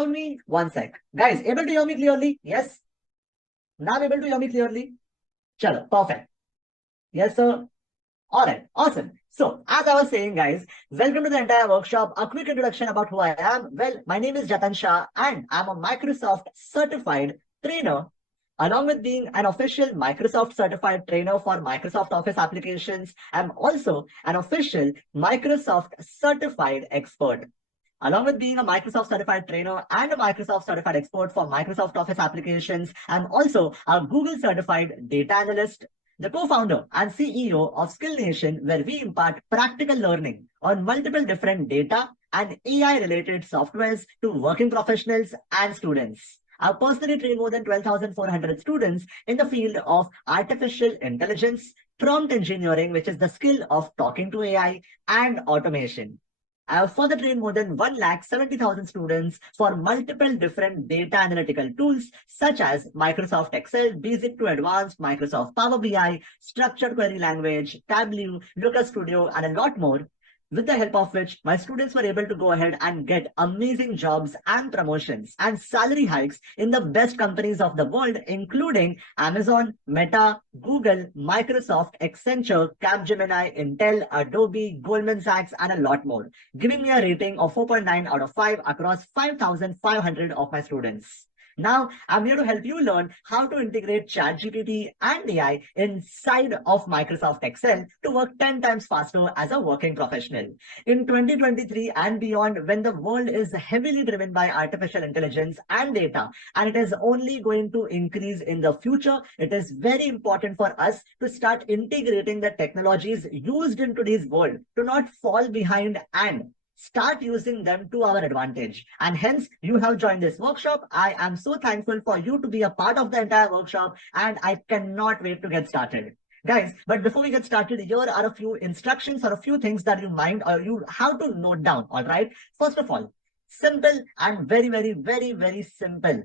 hear me? One sec. Guys, able to hear me clearly? Yes? Now able to hear me clearly? Chalo, perfect. Yes, sir. All right, awesome. So, as I was saying, guys, welcome to the entire workshop. A quick introduction about who I am. Well, my name is Jatan Shah, and I'm a Microsoft certified trainer. Along with being an official Microsoft certified trainer for Microsoft Office applications, I'm also an official Microsoft certified expert. Along with being a Microsoft certified trainer and a Microsoft certified expert for Microsoft Office applications, I'm also a Google certified data analyst, the co-founder and CEO of Skill Nation, where we impart practical learning on multiple different data and AI-related softwares to working professionals and students. I've personally trained more than 12,400 students in the field of artificial intelligence, prompt engineering, which is the skill of talking to AI, and automation. I have further trained more than 1,70,000 students for multiple different data analytical tools such as Microsoft Excel, Basic to Advanced, Microsoft Power BI, Structured Query Language, Tableau, Looker Studio, and a lot more, with the help of which my students were able to go ahead and get amazing jobs and promotions and salary hikes in the best companies of the world, including Amazon, Meta, Google, Microsoft, Accenture, Capgemini, Intel, Adobe, Goldman Sachs, and a lot more, giving me a rating of 4.9 out of 5 across 5,500 of my students. Now, I'm here to help you learn how to integrate Chat GPT and AI inside of Microsoft Excel to work 10 times faster as a working professional. In 2023 and beyond, when the world is heavily driven by artificial intelligence and data, and it is only going to increase in the future, it is very important for us to start integrating the technologies used in today's world to not fall behind and start using them to our advantage. And hence, you have joined this workshop. I am so thankful for you to be a part of the entire workshop, and I cannot wait to get started. Guys, but before we get started, here are a few instructions or a few things that you mind or you have to note down, all right? First of all, simple and very simple.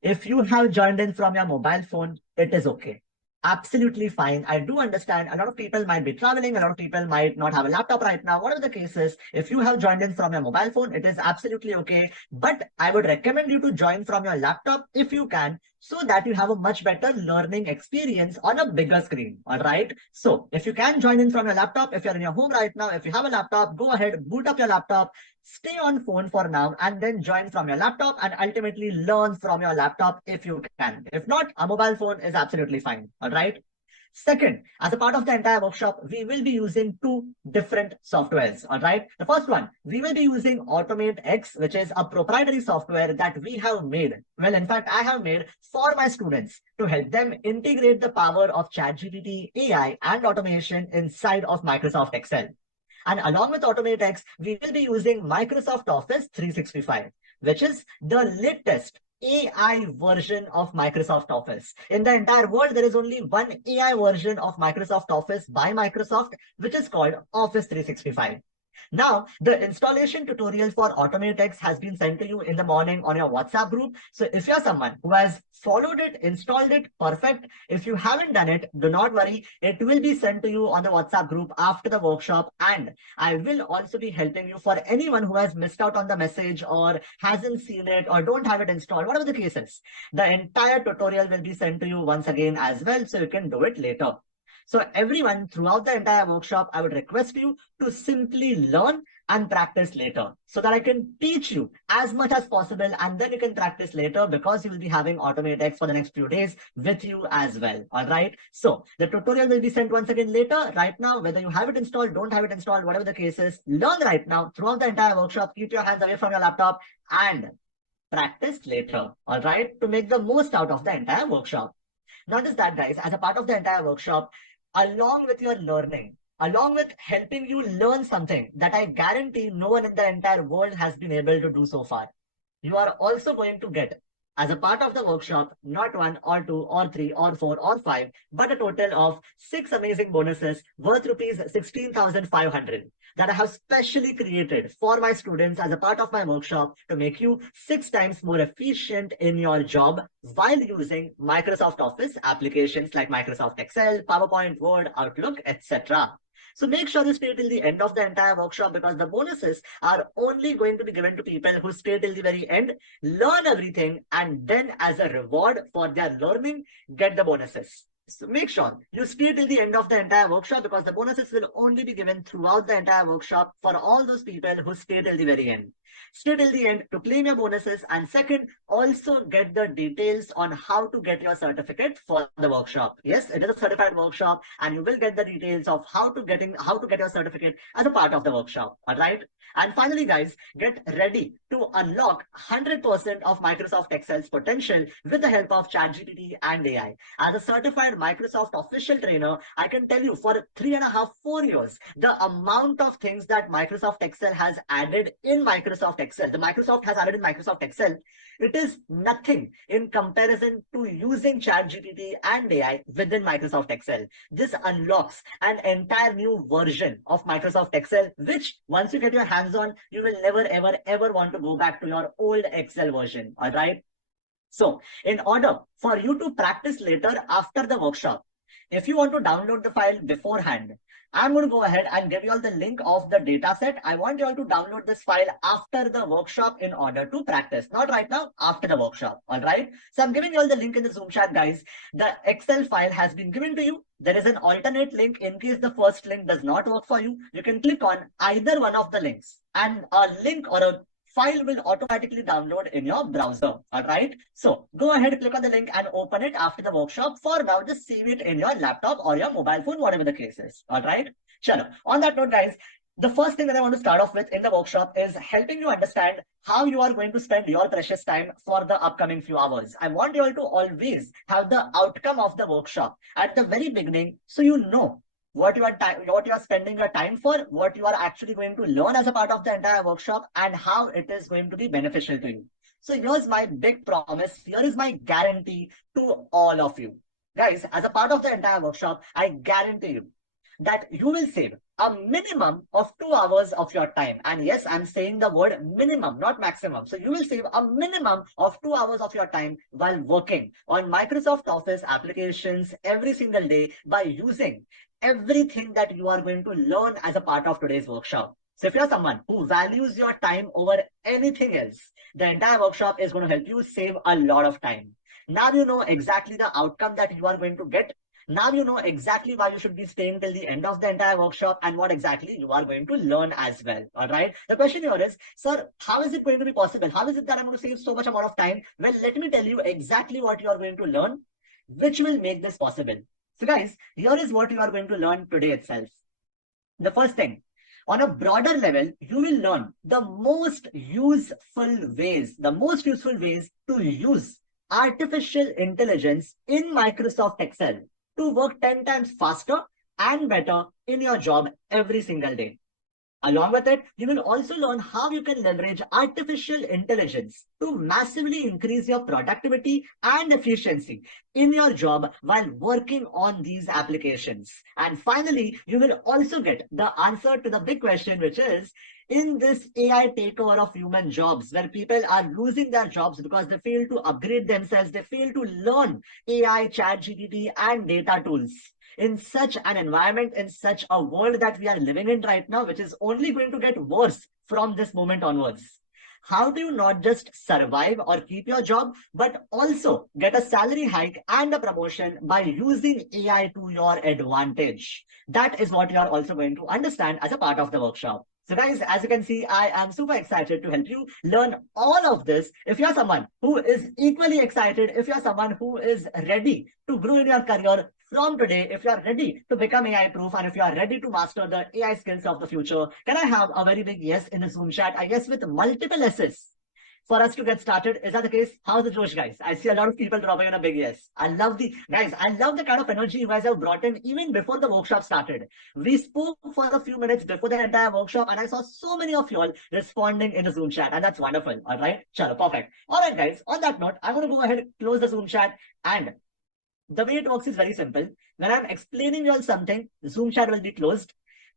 If you have joined in from your mobile phone, it is okay. Absolutely fine. I do understand a lot of people might be traveling, a lot of people might not have a laptop right now. Whatever the case is, if you have joined in from your mobile phone, it is absolutely okay. But I would recommend you to join from your laptop if you can, so that you have a much better learning experience on a bigger screen. All right. So if you can join in from your laptop, if you're in your home right now, if you have a laptop, go ahead, boot up your laptop, stay on phone for now, and then join from your laptop and ultimately learn from your laptop if you can. If not, a mobile phone is absolutely fine. All right. Second, as a part of the entire workshop, we will be using two different softwares. All right. The first one, we will be using Automate X, which is a proprietary software that we have made. Well, in fact, I have made for my students to help them integrate the power of ChatGPT, AI, and automation inside of Microsoft Excel. And along with Automate X, we will be using Microsoft Office 365, which is the latest AI version of Microsoft Office. In the entire world, there is only one AI version of Microsoft Office by Microsoft, which is called Office 365. Now, the installation tutorial for Automate X has been sent to you in the morning on your WhatsApp group. So if you're someone who has followed it, installed it, perfect. If you haven't done it, do not worry. It will be sent to you on the WhatsApp group after the workshop. And I will also be helping you for anyone who has missed out on the message or hasn't seen it or don't have it installed, whatever the case is. The entire tutorial will be sent to you once again as well, so you can do it later. So everyone, throughout the entire workshop, I would request you to simply learn and practice later so that I can teach you as much as possible, and then you can practice later because you will be having Automate X for the next few days with you as well. All right. So the tutorial will be sent once again later. Right now, whether you have it installed, don't have it installed, whatever the case is, learn right now throughout the entire workshop. Keep your hands away from your laptop and practice later. All right. To make the most out of the entire workshop. Not just that, guys, as a part of the entire workshop, along with your learning, along with helping you learn something that I guarantee no one in the entire world has been able to do so far, you are also going to get, as a part of the workshop, not one or two or three or four or five, but a total of 6 amazing bonuses worth rupees 16,500 that I have specially created for my students as a part of my workshop to make you 6 times more efficient in your job while using Microsoft Office applications like Microsoft Excel, PowerPoint, Word, Outlook, etc. So make sure you stay till the end of the entire workshop, because the bonuses are only going to be given to people who stay till the very end, learn everything, and then as a reward for their learning, get the bonuses. So make sure you stay till the end of the entire workshop, because the bonuses will only be given throughout the entire workshop for all those people who stay till the very end. Stay till the end to claim your bonuses, and second, also get the details on how to get your certificate for the workshop. Yes, it is a certified workshop, and you will get the details of how to get your certificate as a part of the workshop. All right. And finally, guys, get ready to unlock 100% of Microsoft Excel's potential with the help of Chat GPT and AI. As a certified Microsoft official trainer, I can tell you for 3.5, 4 years, the amount of things that Microsoft Excel has added in Microsoft Excel, the Microsoft has added in Microsoft Excel, it is nothing in comparison to using Chat GPT and AI within Microsoft Excel. This unlocks an entire new version of Microsoft Excel, which once you get your hands on, you will never, ever, ever want to go back to your old Excel version. All right. So in order for you to practice later after the workshop, if you want to download the file beforehand, I'm going to go ahead and give you all the link of the data set. I want you all to download this file after the workshop in order to practice. Not right now, after the workshop. All right. So I'm giving you all the link in the Zoom chat, guys. The Excel file has been given to you. There is an alternate link in case the first link does not work for you. You can click on either one of the links, and a link or a file will automatically download in your browser. All right. So go ahead, click on the link and open it after the workshop. For now, just save it in your laptop or your mobile phone, whatever the case is. All right. Sure. On that note, guys, the first thing that I want to start off with in the workshop is helping you understand how you are going to spend your precious time for the upcoming few hours. I want you all to always have the outcome of the workshop at the very beginning, so you know what you are spending your time for, what you are actually going to learn as a part of the entire workshop, and how it is going to be beneficial to you. So here's my big promise. Here is my guarantee to all of you. Guys, as a part of the entire workshop, I guarantee you that you will save a minimum of 2 hours of your time. And yes, I'm saying the word minimum, not maximum. So you will save a minimum of 2 hours of your time while working on Microsoft Office applications every single day by using everything that you are going to learn as a part of today's workshop. So if you're someone who values your time over anything else, the entire workshop is going to help you save a lot of time. Now you know exactly the outcome that you are going to get. Now you know exactly why you should be staying till the end of the entire workshop and what exactly you are going to learn as well. All right. The question here is, sir, how is it going to be possible? How is it that I'm going to save so much amount of time? Well, let me tell you exactly what you are going to learn, which will make this possible. So guys, here is what you are going to learn today itself. The first thing, on a broader level, you will learn the most useful ways to use artificial intelligence in Microsoft Excel to work 10 times faster and better in your job every single day. Along with it, you will also learn how you can leverage artificial intelligence to massively increase your productivity and efficiency in your job while working on these applications. And finally, you will also get the answer to the big question, which is, in this AI takeover of human jobs, where people are losing their jobs because they fail to upgrade themselves, they fail to learn AI, Chat GPT, and data tools. In such an environment, in such a world that we are living in right now, which is only going to get worse from this moment onwards, how do you not just survive or keep your job, but also get a salary hike and a promotion by using AI to your advantage? That is what you are also going to understand as a part of the workshop. So guys, as you can see, I am super excited to help you learn all of this. If you're someone who is equally excited, if you're someone who is ready to grow in your career from today, if you are ready to become AI proof, and if you are ready to master the AI skills of the future, can I have a very big yes in the Zoom chat? A yes with multiple S's for us to get started. Is that the case? How's the Josh, guys? I see a lot of people dropping in a big yes. I love the kind of energy you guys have brought in even before the workshop started. We spoke for a few minutes before the entire workshop, and I saw so many of you all responding in the Zoom chat, and that's wonderful. All right, sure, perfect. All right, guys. On that note, I'm going to go ahead and close the Zoom chat, and the way it works is very simple. When I'm explaining you all something, the Zoom chat will be closed,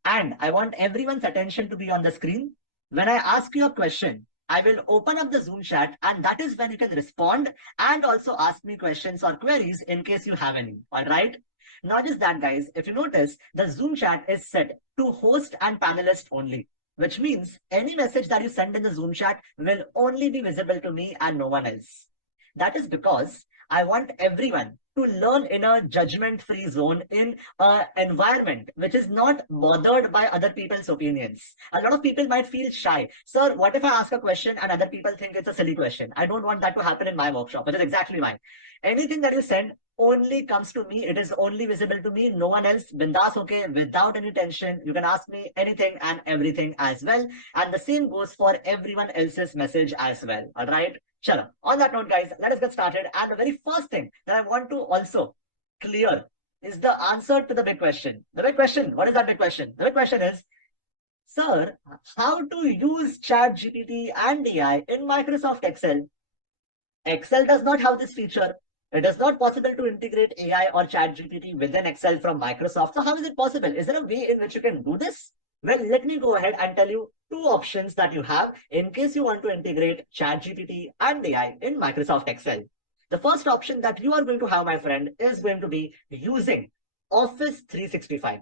and I want everyone's attention to be on the screen. When I ask you a question, I will open up the Zoom chat, and that is when you can respond and also ask me questions or queries in case you have any. All right. Not just that, guys, if you notice, the Zoom chat is set to host and panelist only, which means any message that you send in the Zoom chat will only be visible to me and no one else. That is because I want everyone to learn in a judgment-free zone, in an environment which is not bothered by other people's opinions. A lot of people might feel shy. Sir, what if I ask a question and other people think it's a silly question? I don't want that to happen in my workshop, which is exactly why. Anything that you send only comes to me. It is only visible to me, no one else. Bindas, okay, without any tension. You can ask me anything and everything as well. And the same goes for everyone else's message as well. All right. Chalo. On that note, guys, let us get started. And the very first thing that I want to also clear is the answer to the big question. The big question, what is that big question? The big question is, sir, how to use Chat GPT and AI in Microsoft Excel? Excel does not have this feature. It is not possible to integrate AI or Chat GPT within Excel from Microsoft. So how is it possible? Is there a way in which you can do this? Well, let me go ahead and tell you two options that you have in case you want to integrate Chat GPT and AI in Microsoft Excel. The first option that you are going to have, my friend, is going to be using Office 365.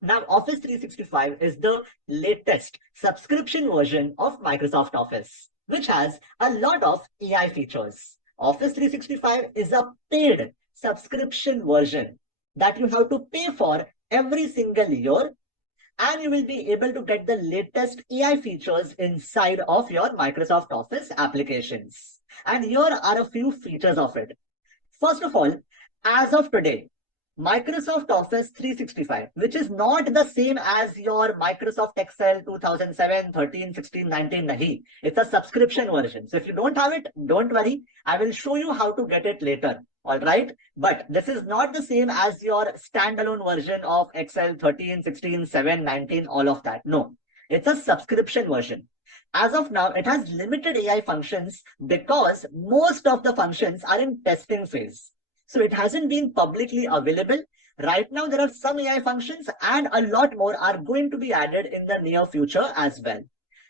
Now, Office 365 is the latest subscription version of Microsoft Office, which has a lot of AI features. Office 365 is a paid subscription version that you have to pay for every single year, and you will be able to get the latest AI features inside of your Microsoft Office applications. And here are a few features of it. First of all, as of today, Microsoft Office 365, which is not the same as your Microsoft Excel 2007, 13, 16, 19, nahi. It's a subscription version. So if you don't have it, don't worry. I will show you how to get it later. All right. But this is not the same as your standalone version of Excel 13, 16, 7, 19, all of that. No, it's a subscription version. As of now, it has limited AI functions because most of the functions are in testing phase. So it hasn't been publicly available. Right now, there are some AI functions and a lot more are going to be added in the near future as well.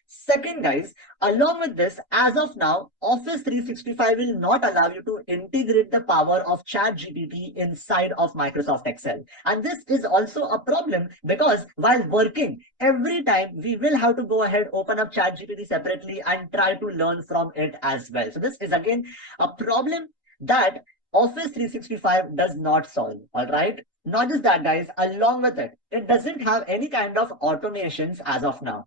Second, guys, along with this, as of now, Office 365 will not allow you to integrate the power of Chat GPT inside of Microsoft Excel. And this is also a problem because while working, every time we will have to go ahead, open up Chat GPT separately and try to learn from it as well. So this is again a problem that Office 365 does not solve. All right. Not just that, guys, along with it, it doesn't have any kind of automations as of now.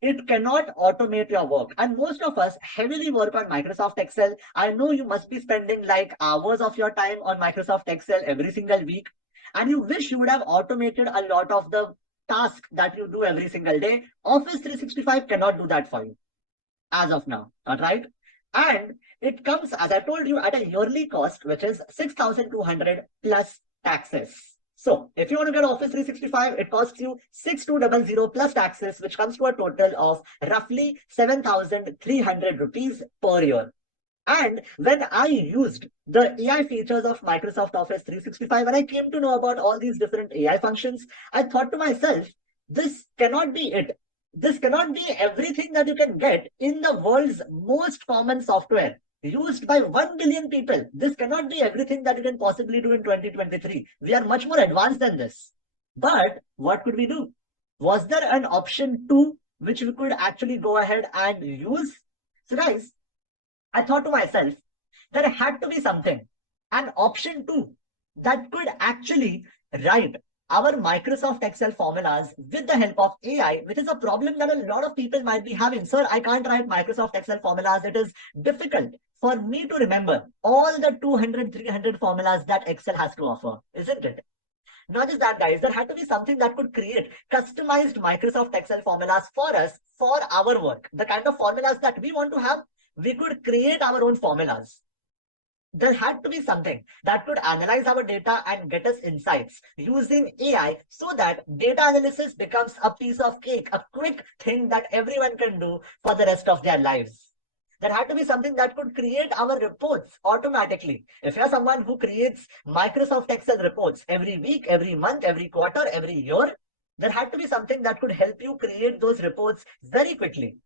It cannot automate your work. And most of us heavily work on Microsoft Excel. I know you must be spending like hours of your time on Microsoft Excel every single week. And you wish you would have automated a lot of the tasks that you do every single day. Office 365 cannot do that for you as of now. All right. And it comes, as I told you, at a yearly cost, which is 6,200 plus taxes. So if you want to get Office 365, it costs you 6,200 plus taxes, which comes to a total of roughly 7,300 rupees per year. And when I used the AI features of Microsoft Office 365, when I came to know about all these different AI functions, I thought to myself, this cannot be it. This cannot be everything that you can get in the world's most common software used by 1 billion people. This cannot be everything that you can possibly do in 2023. We are much more advanced than this. But what could we do? Was there an option 2 which we could actually go ahead and use? So guys, I thought to myself, there had to be something, an option 2 that could actually write our Microsoft Excel formulas with the help of AI, which is a problem that a lot of people might be having. Sir, I can't write Microsoft Excel formulas. It is difficult for me to remember all the 200, 300 formulas that Excel has to offer, isn't it? Not just that, guys, there had to be something that could create customized Microsoft Excel formulas for us, for our work. The kind of formulas that we want to have, we could create our own formulas. There had to be something that could analyze our data and get us insights using AI so that data analysis becomes a piece of cake, a quick thing that everyone can do for the rest of their lives. There had to be something that could create our reports automatically. If you're someone who creates Microsoft Excel reports every week, every month, every quarter, every year, there had to be something that could help you create those reports very quickly.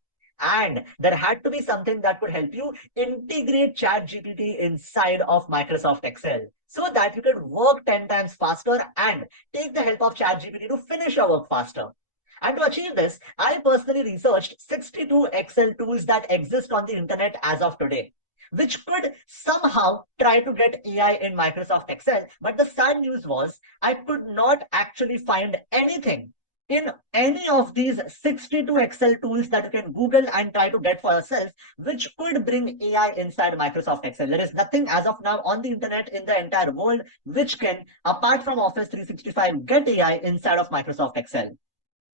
And there had to be something that could help you integrate Chat GPT inside of Microsoft Excel so that you could work 10 times faster and take the help of Chat GPT to finish your work faster. And to achieve this, I personally researched 62 Excel tools that exist on the internet as of today, which could somehow try to get AI in Microsoft Excel. But the sad news was I could not actually find anything in any of these 62 Excel tools that you can Google and try to get for yourself, which could bring AI inside Microsoft Excel. There is nothing as of now on the internet in the entire world which can, apart from Office 365, get AI inside of Microsoft Excel.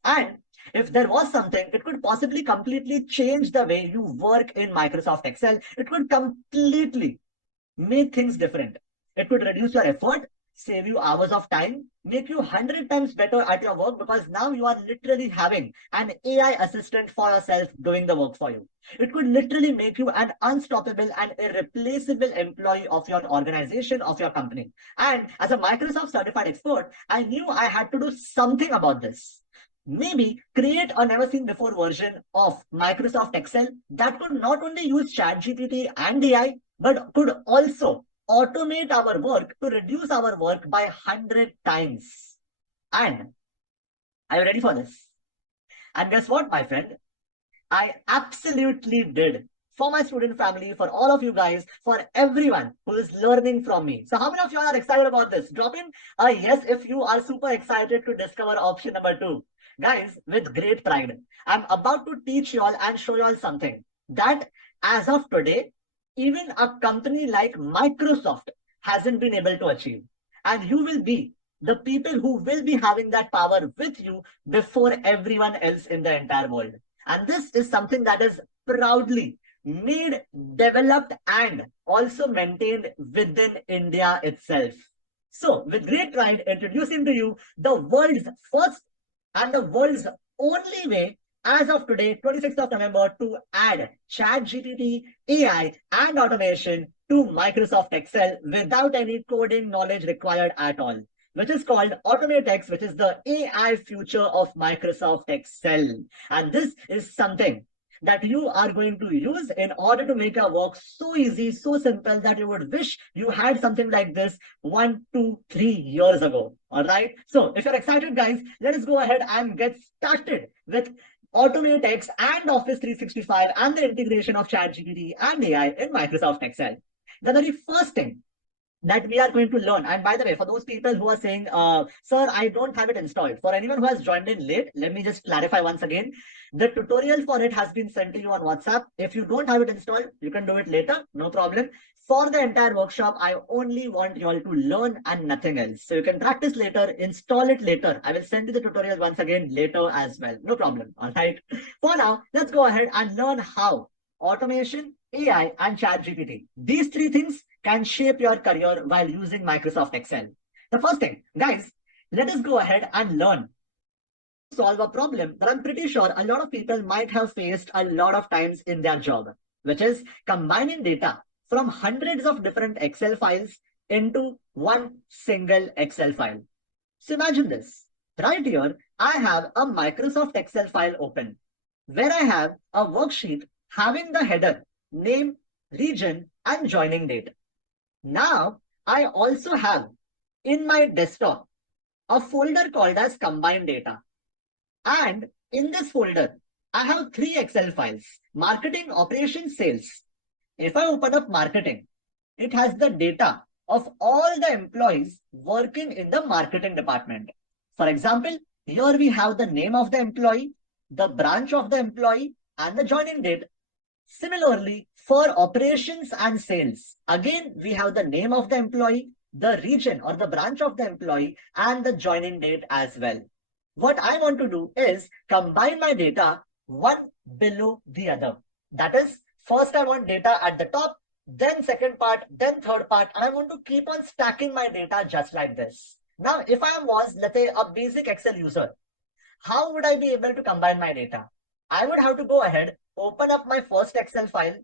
And if there was something, it could possibly completely change the way you work in Microsoft Excel. It could completely make things different. It could reduce your effort, save you hours of time, make you 100 times better at your work, because now you are literally having an AI assistant for yourself doing the work for you. It could literally make you an unstoppable and irreplaceable employee of your organization, of your company. And as a Microsoft certified expert, I knew I had to do something about this. Maybe create a never seen before version of Microsoft Excel that could not only use ChatGPT and AI, but could also automate our work to reduce our work by 100 times. And are you ready for this? And guess what, my friend? I absolutely did. For my student family, for all of you guys, for everyone who is learning from me. So how many of you are excited about this? Drop in a yes if you are super excited to discover option number 2. Guys, with great pride, I'm about to teach you all and show you all something that as of today, even a company like Microsoft hasn't been able to achieve. And you will be the people who will be having that power with you before everyone else in the entire world. And this is something that is proudly made, developed, and also maintained within India itself. So, with great pride, introducing to you the world's first and the world's only way as of today, 26th of November, to add ChatGPT, AI, and automation to Microsoft Excel without any coding knowledge required at all, which is called AutomateX, which is the AI future of Microsoft Excel. And this is something that you are going to use in order to make your work so easy, so simple that you would wish you had something like this 1, 2, 3 years ago. All right. So if you're excited, guys, let us go ahead and get started with AutomateX and Office 365 and the integration of ChatGPT and AI in Microsoft Excel. The very first thing that we are going to learn. And by the way, for those people who are saying, sir, I don't have it installed. For anyone who has joined in late, let me just clarify once again. The tutorial for it has been sent to you on WhatsApp. If you don't have it installed, you can do it later. No problem. For the entire workshop, I only want you all to learn and nothing else. So you can practice later, install it later. I will send you the tutorial once again later as well. No problem. All right. For now, let's go ahead and learn how automation, AI, and ChatGPT, these 3 things can shape your career while using Microsoft Excel. The first thing, guys, let us go ahead and learn to solve a problem that I'm pretty sure a lot of people might have faced a lot of times in their job, which is combining data from hundreds of different Excel files into one single Excel file. So imagine this. Right here, I have a Microsoft Excel file open where I have a worksheet having the header, name, region, and joining date. Now, I also have in my desktop a folder called as combined data. And in this folder, I have 3 Excel files, marketing, operations, sales. If I open up marketing, it has the data of all the employees working in the marketing department. For example, here we have the name of the employee, the branch of the employee, and the joining date. Similarly, for operations and sales, again, we have the name of the employee, the region or the branch of the employee, and the joining date as well. What I want to do is combine my data one below the other. That is, first I want data at the top, then second part, then third part, and I want to keep on stacking my data just like this. Now, if I was, let's say, a basic Excel user, how would I be able to combine my data? I would have to go ahead, open up my first Excel file,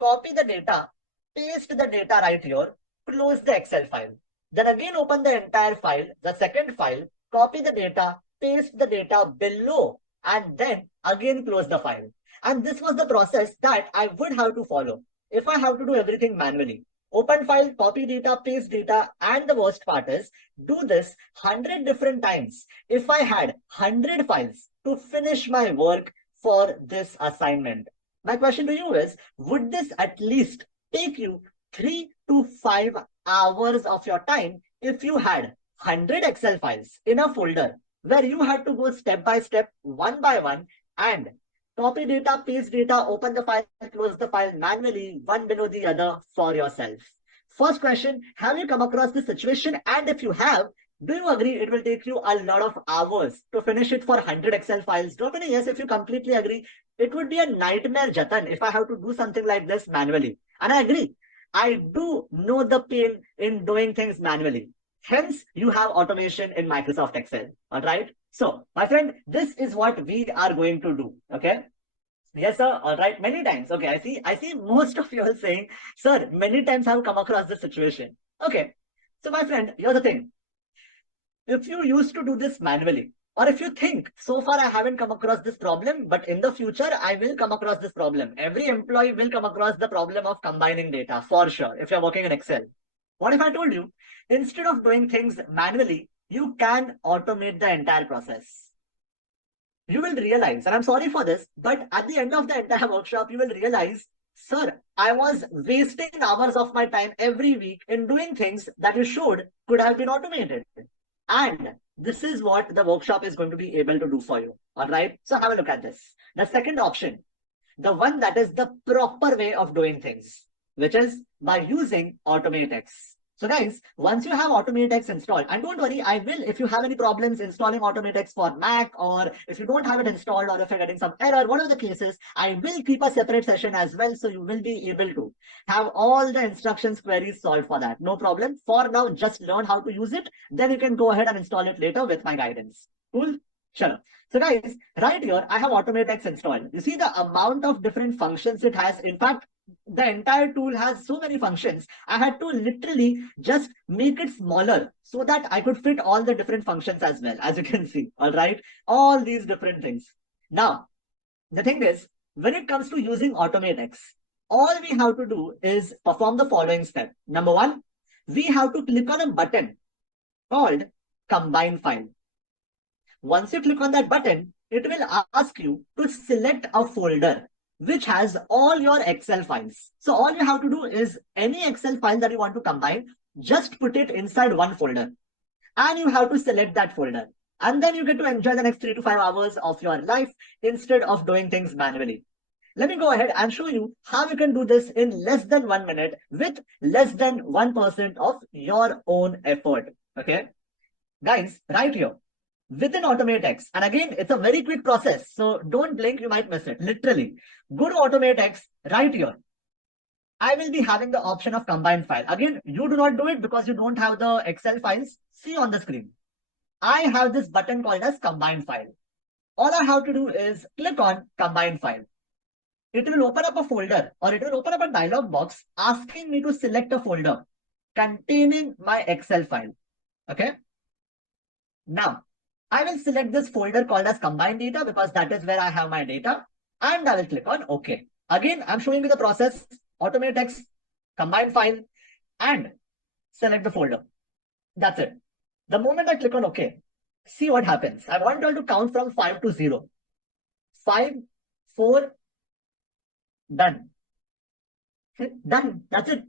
copy the data, paste the data right here, close the Excel file. Then again open the entire file, the second file, copy the data, paste the data below, and then again close the file. And this was the process that I would have to follow if I have to do everything manually. Open file, copy data, paste data, and the worst part is do this 100 different times. If I had 100 files to finish my work for this assignment, my question to you is, would this at least take you 3 to 5 hours of your time if you had 100 Excel files in a folder where you had to go step by step, one by one, and copy data, paste data, open the file, close the file manually, one below the other for yourself? First question, have you come across this situation? And if you have, do you agree it will take you a lot of hours to finish it for 100 Excel files? Drop in a yes if you completely agree. It would be a nightmare, Jatan, if I have to do something like this manually. And I agree. I do know the pain in doing things manually. Hence, you have automation in Microsoft Excel. All right. So, my friend, this is what we are going to do. Okay. Yes, sir. All right. Many times. Okay. I see most of you are saying, sir, many times I've come across this situation. Okay. So, my friend, here's the thing. If you used to do this manually, or if you think so far I haven't come across this problem, but in the future I will come across this problem. Every employee will come across the problem of combining data for sure if you're working in Excel. What if I told you, instead of doing things manually, you can automate the entire process? You will realize, and I'm sorry for this, but at the end of the entire workshop, you will realize, sir, I was wasting hours of my time every week in doing things that you showed could have been automated. And this is what the workshop is going to be able to do for you. All right. So have a look at this. The second option, the one that is the proper way of doing things, which is by using AutomateX. So guys, once you have AutomateX installed, and don't worry, I will, if you have any problems installing AutomateX for Mac, or if you don't have it installed, or if you're getting some error, whatever the case is, I will keep a separate session as well. So you will be able to have all the instructions queries solved for that. No problem. For now, just learn how to use it. Then you can go ahead and install it later with my guidance. Cool? Sure. So guys, right here, I have AutomateX installed. You see the amount of different functions it has. In fact, the entire tool has so many functions. I had to literally just make it smaller so that I could fit all the different functions as well, as you can see. All right. All these different things. Now, the thing is, when it comes to using AutomateX, all we have to do is perform the following step. Number one, we have to click on a button called Combine File. Once you click on that button, it will ask you to select a folder which has all your Excel files. So all you have to do is any Excel file that you want to combine, just put it inside one folder. And you have to select that folder. And then you get to enjoy the next 3 to 5 hours of your life instead of doing things manually. Let me go ahead and show you how you can do this in less than 1 minute with less than 1% of your own effort. Okay. Guys, right here, within AutomateX, and again, it's a very quick process, so don't blink, you might miss it. Literally, go to AutomateX right here. I will be having the option of combine file. Again, you do not do it because you don't have the Excel files. See on the screen. I have this button called as combine file. All I have to do is click on combine file. It will open up a folder, or it will open up a dialog box asking me to select a folder containing my Excel file. Okay. Now, I will select this folder called as combined data because that is where I have my data, and I will click on OK. Again, I'm showing you the process, AutomateX, combine file, and select the folder. That's it. The moment I click on OK, see what happens. I want you all to count from 5 to 0. 5, 4, done. Done. That's it.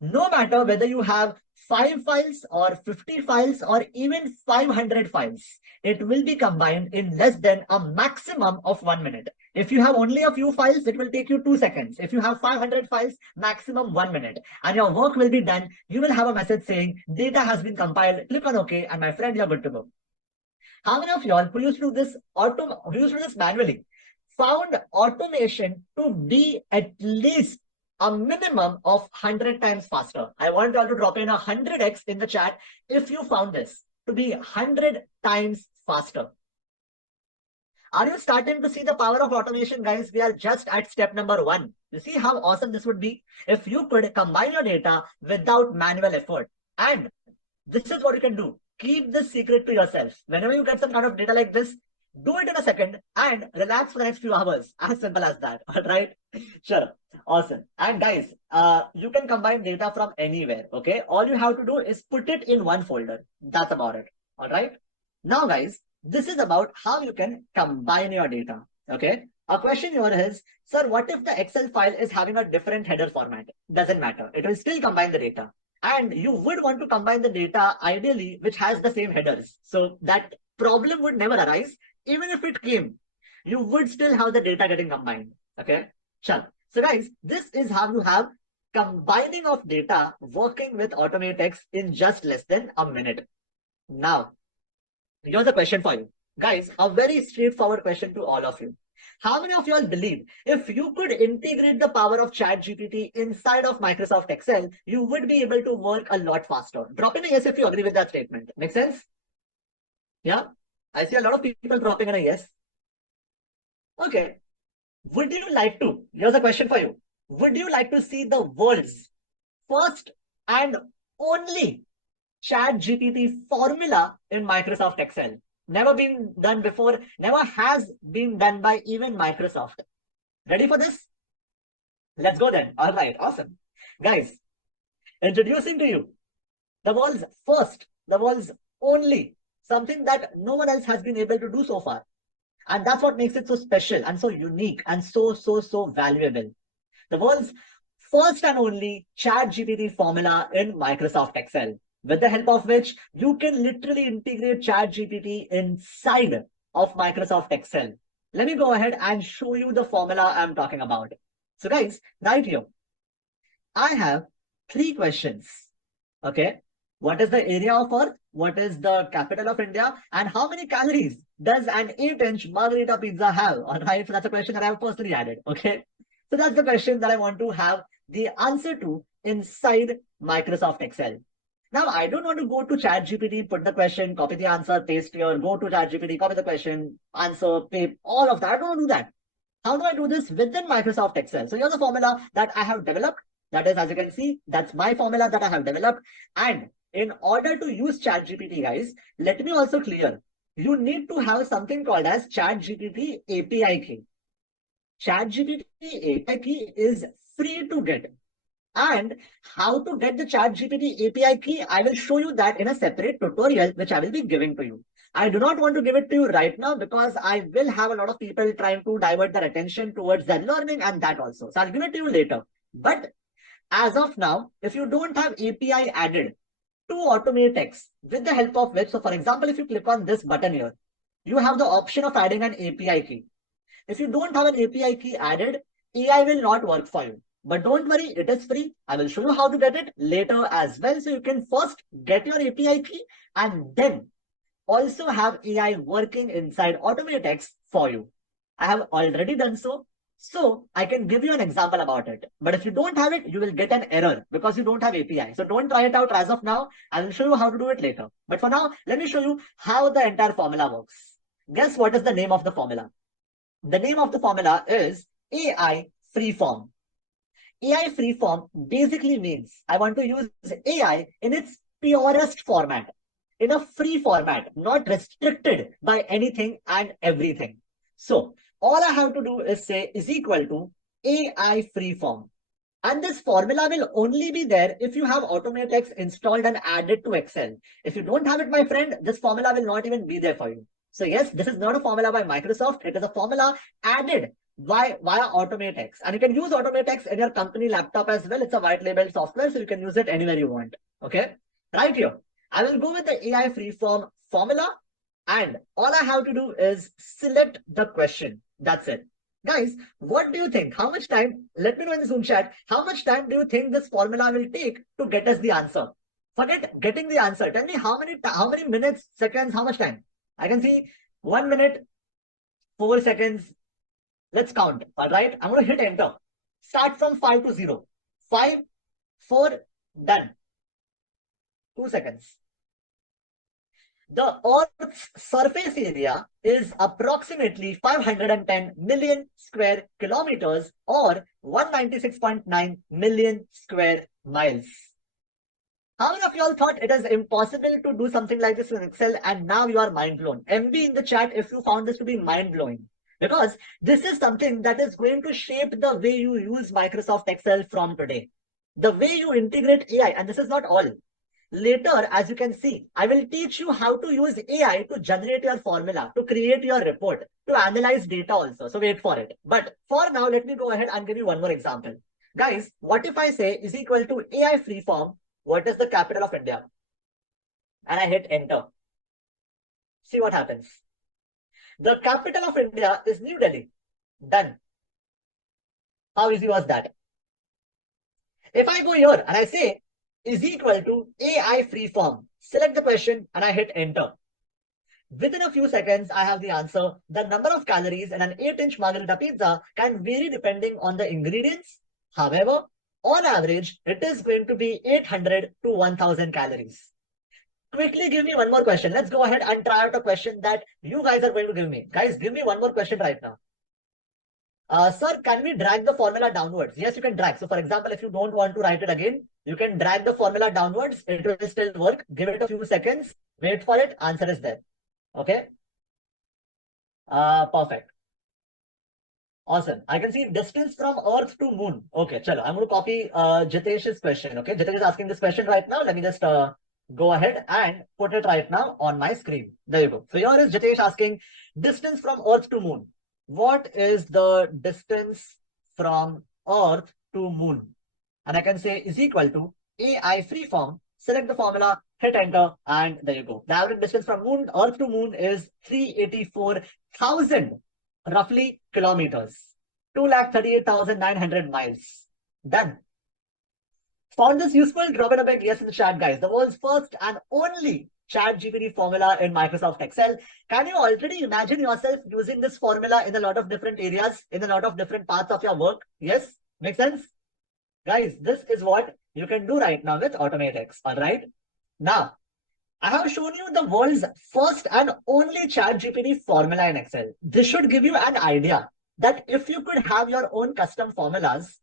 No matter whether you have 5 files or 50 files or even 500 files, it will be combined in less than a maximum of 1 minute. If you have only a few files, it will take you 2 seconds. If you have 500 files, maximum 1 minute. And your work will be done. You will have a message saying data has been compiled. Click on OK, and my friend, you're good to go. How many of y'all who used to do this manually found automation to be at least a minimum of 100 times faster? I want you all to drop in 100x in the chat if you found this to be 100 times faster. Are you starting to see the power of automation, guys? We are just at step number 1. You see how awesome this would be if you could combine your data without manual effort. And this is what you can do. Keep this secret to yourself. Whenever you get some kind of data like this, do it in a second and relax for the next few hours. As simple as that. All right. Sure. Awesome. And guys, you can combine data from anywhere. Okay. All you have to do is put it in one folder. That's about it. All right. Now, guys, this is about how you can combine your data. Okay. A question here is, sir, what if the Excel file is having a different header format? Doesn't matter. It will still combine the data. And you would want to combine the data ideally, which has the same headers. So that problem would never arise. Even if it came, you would still have the data getting combined. Okay. Sure. So guys, this is how you have combining of data working with AutomateX in just less than a minute. Now, here's a question for you. Guys, a very straightforward question to all of you. How many of you all believe if you could integrate the power of Chat GPT inside of Microsoft Excel, you would be able to work a lot faster? Drop in a yes if you agree with that statement. Make sense? Yeah? I see a lot of people dropping in a yes. Okay. Would you like to? Here's a question for you. Would you like to see the world's first and only Chat GPT formula in Microsoft Excel? Never been done before, never has been done by even Microsoft. Ready for this? Let's go then. All right, awesome. Guys, introducing to you the world's first, the world's only, something that no one else has been able to do so far. And that's what makes it so special and so unique and so valuable. The world's first and only Chat GPT formula in Microsoft Excel, with the help of which you can literally integrate Chat GPT inside of Microsoft Excel. Let me go ahead and show you the formula I'm talking about. So guys, right here, I have 3 questions. Okay. What is the area of Earth? What is the capital of India? And how many calories does an 8-inch margarita pizza have? All right. So that's a question that I have personally added. Okay. So that's the question that I want to have the answer to inside Microsoft Excel. Now, I don't want to go to ChatGPT, put the question, copy the answer, paste here, go to ChatGPT, copy the question, answer, paste, all of that. I don't want to do that. How do I do this within Microsoft Excel? So here's a formula that I have developed. That is, as you can see, that's my formula that I have developed. And in order to use ChatGPT, guys, let me also clear. You need to have something called as ChatGPT API key. ChatGPT API key is free to get. And how to get the ChatGPT API key, I will show you that in a separate tutorial, which I will be giving to you. I do not want to give it to you right now because I will have a lot of people trying to divert their attention towards their learning and that also. So I'll give it to you later. But as of now, if you don't have API added to AutomateX with the help of which, so for example, if you click on this button here, you have the option of adding an API key. If you don't have an API key added, AI will not work for you. But don't worry, it is free. I will show you how to get it later as well. So you can first get your API key and then also have AI working inside AutomateX for you. I have already done so. So I can give you an example about it. But if you don't have it, you will get an error because you don't have API. So don't try it out as of now. I will show you how to do it later. But for now, let me show you how the entire formula works. Guess what is the name of the formula? The name of the formula is AI Freeform. AI freeform basically means I want to use AI in its purest format, in a free format, not restricted by anything and everything. So all I have to do is say is equal to AI freeform. And this formula will only be there if you have AutomateX installed and added to Excel. If you don't have it, my friend, this formula will not even be there for you. So yes, this is not a formula by Microsoft. It is a formula added via AutomateX. And you can use AutomateX in your company laptop as well. It's a white label software, so you can use it anywhere you want. Okay. Right here, I will go with the AI freeform formula. And all I have to do is select the question. That's it. Guys, what do you think? How much time? Let me know in the Zoom chat. How much time do you think this formula will take to get us the answer? Forget getting the answer. Tell me how many minutes, seconds, how much time? I can see 1 minute, 4 seconds. Let's count. All right. I'm going to hit enter. Start from 5 to 0. 5, 4, done. 2 seconds. The Earth's surface area is approximately 510 million square kilometers or 196.9 million square miles. How many of y'all thought it is impossible to do something like this in Excel and now you are mind blown? MB in the chat if you found this to be mind blowing. Because this is something that is going to shape the way you use Microsoft Excel from today. The way you integrate AI, and this is not all. Later, as you can see, I will teach you how to use AI to generate your formula, to create your report, to analyze data also. So wait for it. But for now, let me go ahead and give you one more example. Guys, what if I say is equal to AI freeform, what is the capital of India? And I hit enter. See what happens. The capital of India is New Delhi. Done. How easy was that? If I go here and I say is equal to AI freeform, select the question and I hit enter. Within a few seconds, I have the answer. The number of calories in an 8-inch margherita pizza can vary depending on the ingredients. However, on average, it is going to be 800 to 1000 calories. Quickly give me one more question. Let's go ahead and try out a question that you guys are going to give me. Guys, give me one more question right now. Sir, can we drag the formula downwards? Yes, you can drag. So for example, if you don't want to write it again, you can drag the formula downwards. It will still work. Give it a few seconds. Wait for it. Answer is there. Okay. Perfect. Awesome. I can see distance from Earth to Moon. Okay, chalo. I'm going to copy Jitesh's question. Okay, Jitesh is asking this question right now. Let me just go ahead and put it right now on my screen. There you go. So here is Jitesh asking distance from Earth to Moon. What is the distance from Earth to Moon? And I can say is equal to AI freeform. Select the formula, hit enter, and there you go. The average distance from Earth to Moon is 384,000 roughly kilometers. 238,900 miles. Done. Found this useful? Drop in a big yes in the chat, guys. The world's first and only Chat GPT formula in Microsoft Excel. Can you already imagine yourself using this formula in a lot of different areas, in a lot of different parts of your work? Yes? Make sense? Guys, this is what you can do right now with AutomateX. All right. Now, I have shown you the world's first and only Chat GPT formula in Excel. This should give you an idea that if you could have your own custom formulas,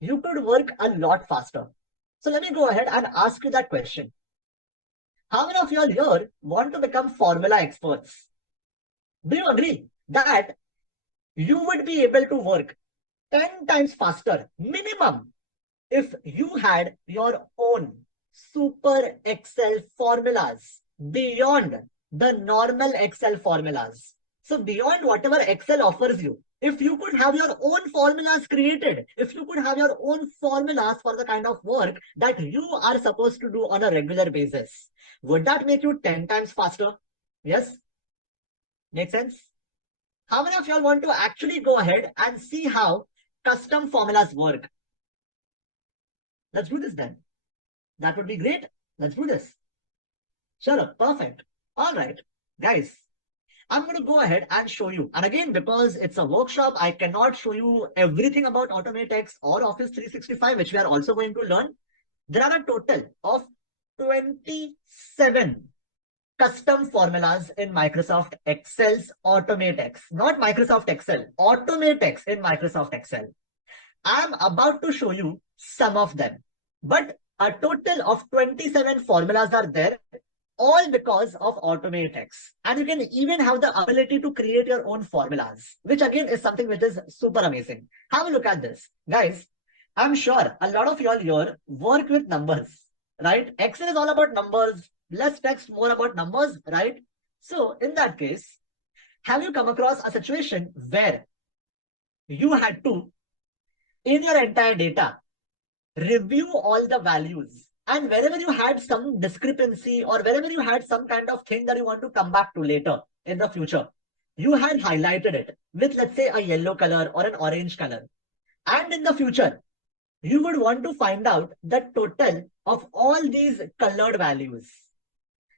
you could work a lot faster. So let me go ahead and ask you that question. How many of you all here want to become formula experts? Do you agree that you would be able to work 10 times faster minimum if you had your own super Excel formulas beyond the normal Excel formulas? So beyond whatever Excel offers you, if you could have your own formulas created, if you could have your own formulas for the kind of work that you are supposed to do on a regular basis, would that make you 10 times faster? Yes? Make sense? How many of y'all want to actually go ahead and see how custom formulas work? Let's do this then. That would be great. Let's do this. Sure, perfect. All right, guys. I'm going to go ahead and show you. And again, because it's a workshop, I cannot show you everything about AutomateX or Office 365, which we are also going to learn. There are a total of 27 custom formulas in Microsoft Excel's AutomateX. Not Microsoft Excel, AutomateX in Microsoft Excel. I'm about to show you some of them. But a total of 27 formulas are there, all because of AutomateX. And you can even have the ability to create your own formulas, which again is something which is super amazing. Have a look at this. Guys, I'm sure a lot of y'all here work with numbers, right? Excel is all about numbers, less text, more about numbers, right? So in that case, have you come across a situation where you had to, in your entire data, review all the values, and wherever you had some discrepancy or wherever you had some kind of thing that you want to come back to later in the future, you had highlighted it with, let's say, a yellow color or an orange color. And in the future, you would want to find out the total of all these colored values.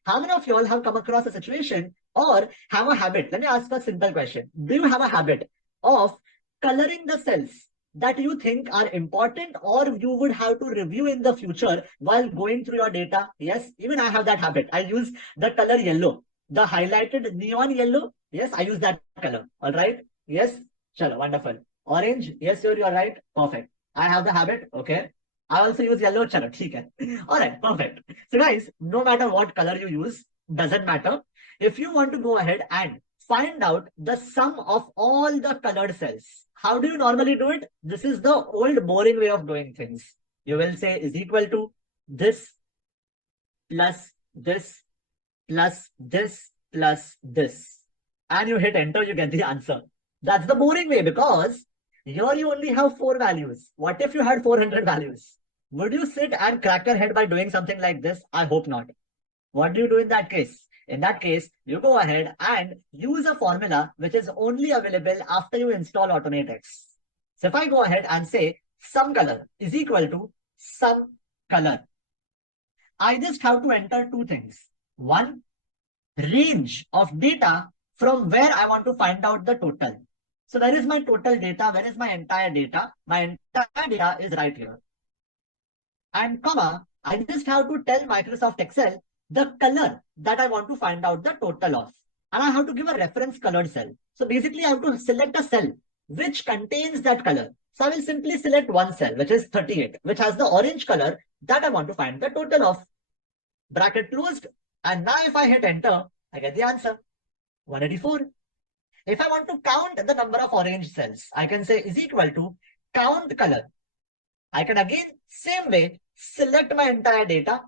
How many of y'all have come across a situation or have a habit? Let me ask a simple question. Do you have a habit of coloring the cells that you think are important or you would have to review in the future while going through your data? Yes, even I have that habit. I use the color yellow, the highlighted neon yellow. Yes, I use that color. All right. Yes. Chalo, wonderful. Orange. Yes, you're right. Perfect. I have the habit. Okay. I also use yellow. Chalo, theek hai. All right, perfect. So guys, no matter what color you use, doesn't matter. If you want to go ahead and find out the sum of all the colored cells, how do you normally do it? This is the old boring way of doing things. You will say is equal to this plus this plus this plus this. And you hit enter, you get the answer. That's the boring way because here you only have 4 values. What if you had 400 values? Would you sit and crack your head by doing something like this? I hope not. What do you do in that case? In that case, you go ahead and use a formula which is only available after you install AutomateX. So if I go ahead and say sum color is equal to sum color, I just have to enter 2 things. One, range of data from where I want to find out the total. So where is my total data? Where is my entire data? My entire data is right here. And comma, I just have to tell Microsoft Excel the color that I want to find out the total of. And I have to give a reference colored cell. So basically I have to select a cell which contains that color. So I will simply select one cell, which is 38, which has the orange color that I want to find the total of. Bracket closed. And now if I hit enter, I get the answer, 184. If I want to count the number of orange cells, I can say is equal to count color. I can again, same way, select my entire data,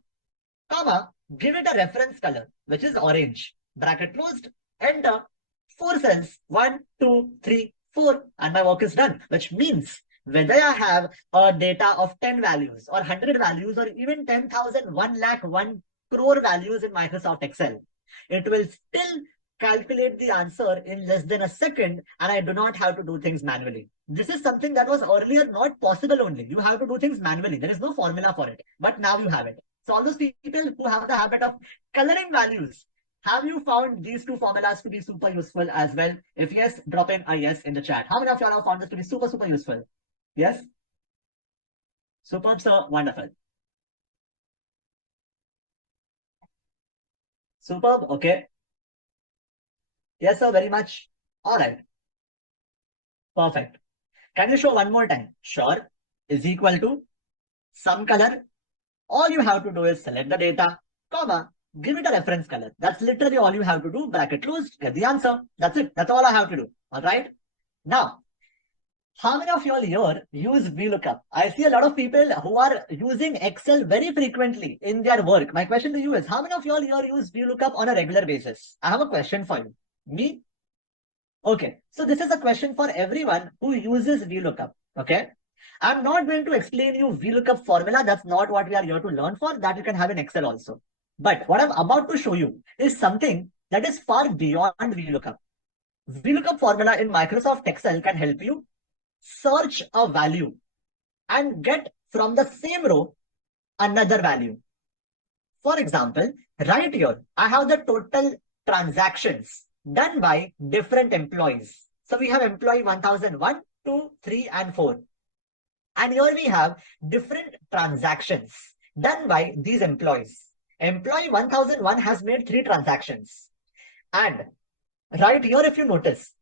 comma, give it a reference color, which is orange. Bracket closed, enter, 4 cells, 1, 2, 3, 4, and my work is done, which means whether I have a data of 10 values or 100 values or even 10,000, 1 lakh, 1 crore values in Microsoft Excel, it will still calculate the answer in less than a second, and I do not have to do things manually. This is something that was earlier not possible only. You have to do things manually. There is no formula for it, but now you have it. So all those people who have the habit of coloring values, have you found these 2 formulas to be super useful as well? If yes, drop in a yes in the chat. How many of y'all have found this to be super, super useful? Yes? Superb, sir. Wonderful. Superb. Okay. Yes, sir. Very much. All right. Perfect. Can you show one more time? Sure. Is equal to sum color. All you have to do is select the data, comma, give it a reference color. That's literally all you have to do. Bracket closed, get the answer. That's it. That's all I have to do. All right. Now, how many of y'all here use VLOOKUP? I see a lot of people who are using Excel very frequently in their work. My question to you is, how many of y'all here use VLOOKUP on a regular basis? I have a question for you. Me? Okay. So this is a question for everyone who uses VLOOKUP. Okay. I'm not going to explain you VLOOKUP formula. That's not what we are here to learn for. That you can have in Excel also. But what I'm about to show you is something that is far beyond VLOOKUP. VLOOKUP formula in Microsoft Excel can help you search a value and get from the same row another value. For example, right here, I have the total transactions done by different employees. So we have employee 1001, 2, 3, and 4. And here we have different transactions done by these employees. Employee 1001 has made 3 transactions. And right here, if you notice,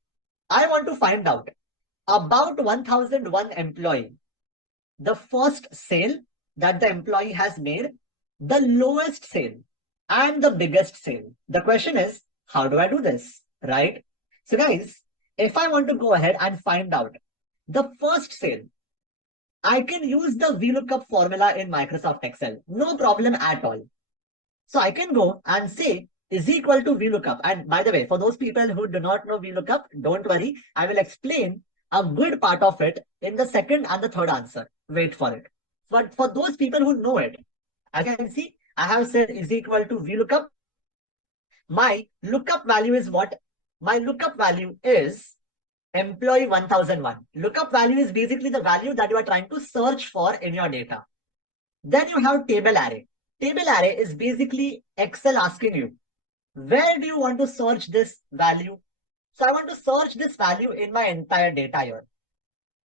I want to find out about 1001 employee, the first sale that the employee has made, the lowest sale, and the biggest sale. The question is, how do I do this? Right? So guys, if I want to go ahead and find out the first sale, I can use the VLOOKUP formula in Microsoft Excel. No problem at all. So I can go and say is equal to VLOOKUP. And by the way, for those people who do not know VLOOKUP, don't worry. I will explain a good part of it in the second and the third answer. Wait for it. But for those people who know it, as you can see, I have said is equal to VLOOKUP. My lookup value is what? My lookup value is employee 1001. Lookup value is basically the value that you are trying to search for in your data. Then you have table array. Table array is basically Excel asking you, where do you want to search this value? So I want to search this value in my entire data here.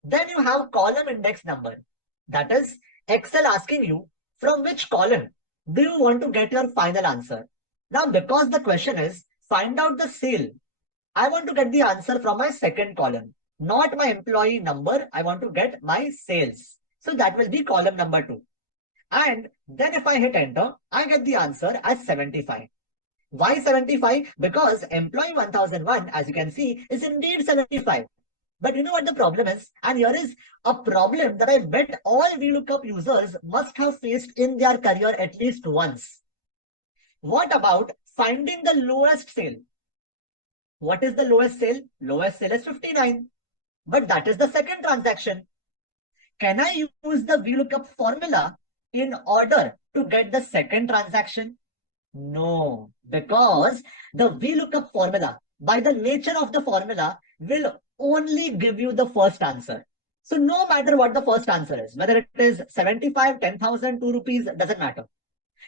Then you have column index number. That is Excel asking you from which column do you want to get your final answer. Now, because the question is find out the sale, I want to get the answer from my second column, not my employee number. I want to get my sales. So that will be column number 2. And then if I hit enter, I get the answer as 75. Why 75? Because employee 1001, as you can see, is indeed 75. But you know what the problem is? And here is a problem that I bet all VLOOKUP users must have faced in their career at least once. What about finding the lowest sale? What is the lowest sale? Lowest sale is 59. But that is the second transaction. Can I use the VLOOKUP formula in order to get the second transaction? No, because the VLOOKUP formula, by the nature of the formula, will only give you the first answer. So no matter what the first answer is, whether it is 75, 10,000, 2 rupees, doesn't matter.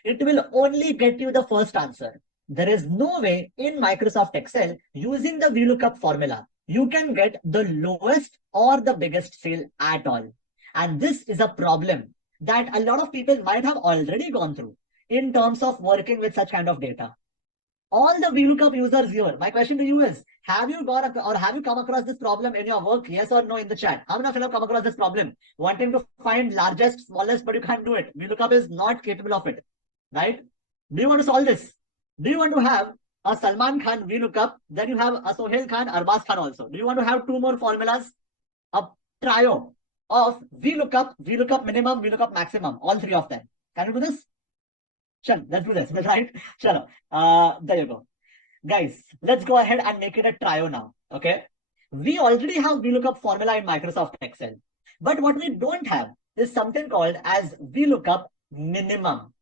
It will only get you the first answer. There is no way in Microsoft Excel using the VLOOKUP formula, you can get the lowest or the biggest sale at all. And this is a problem that a lot of people might have already gone through in terms of working with such kind of data. All the VLOOKUP users here, my question to you is, have you come across this problem in your work? Yes or no in the chat. How many of you have come across this problem? Wanting to find largest, smallest, but you can't do it. VLOOKUP is not capable of it, right? Do you want to solve this? Do you want to have a Salman Khan VLOOKUP? Then you have a Sohail Khan, Arbaz Khan also. Do you want to have 2 more formulas? A trio of VLOOKUP, VLOOKUP minimum, VLOOKUP maximum, all 3 of them. Can you do this? Chalo, let's do this, right? Chalo, there you go. Guys, let's go ahead and make it a trio now, okay? We already have VLOOKUP formula in Microsoft Excel. But what we don't have is something called as VLOOKUP minimum.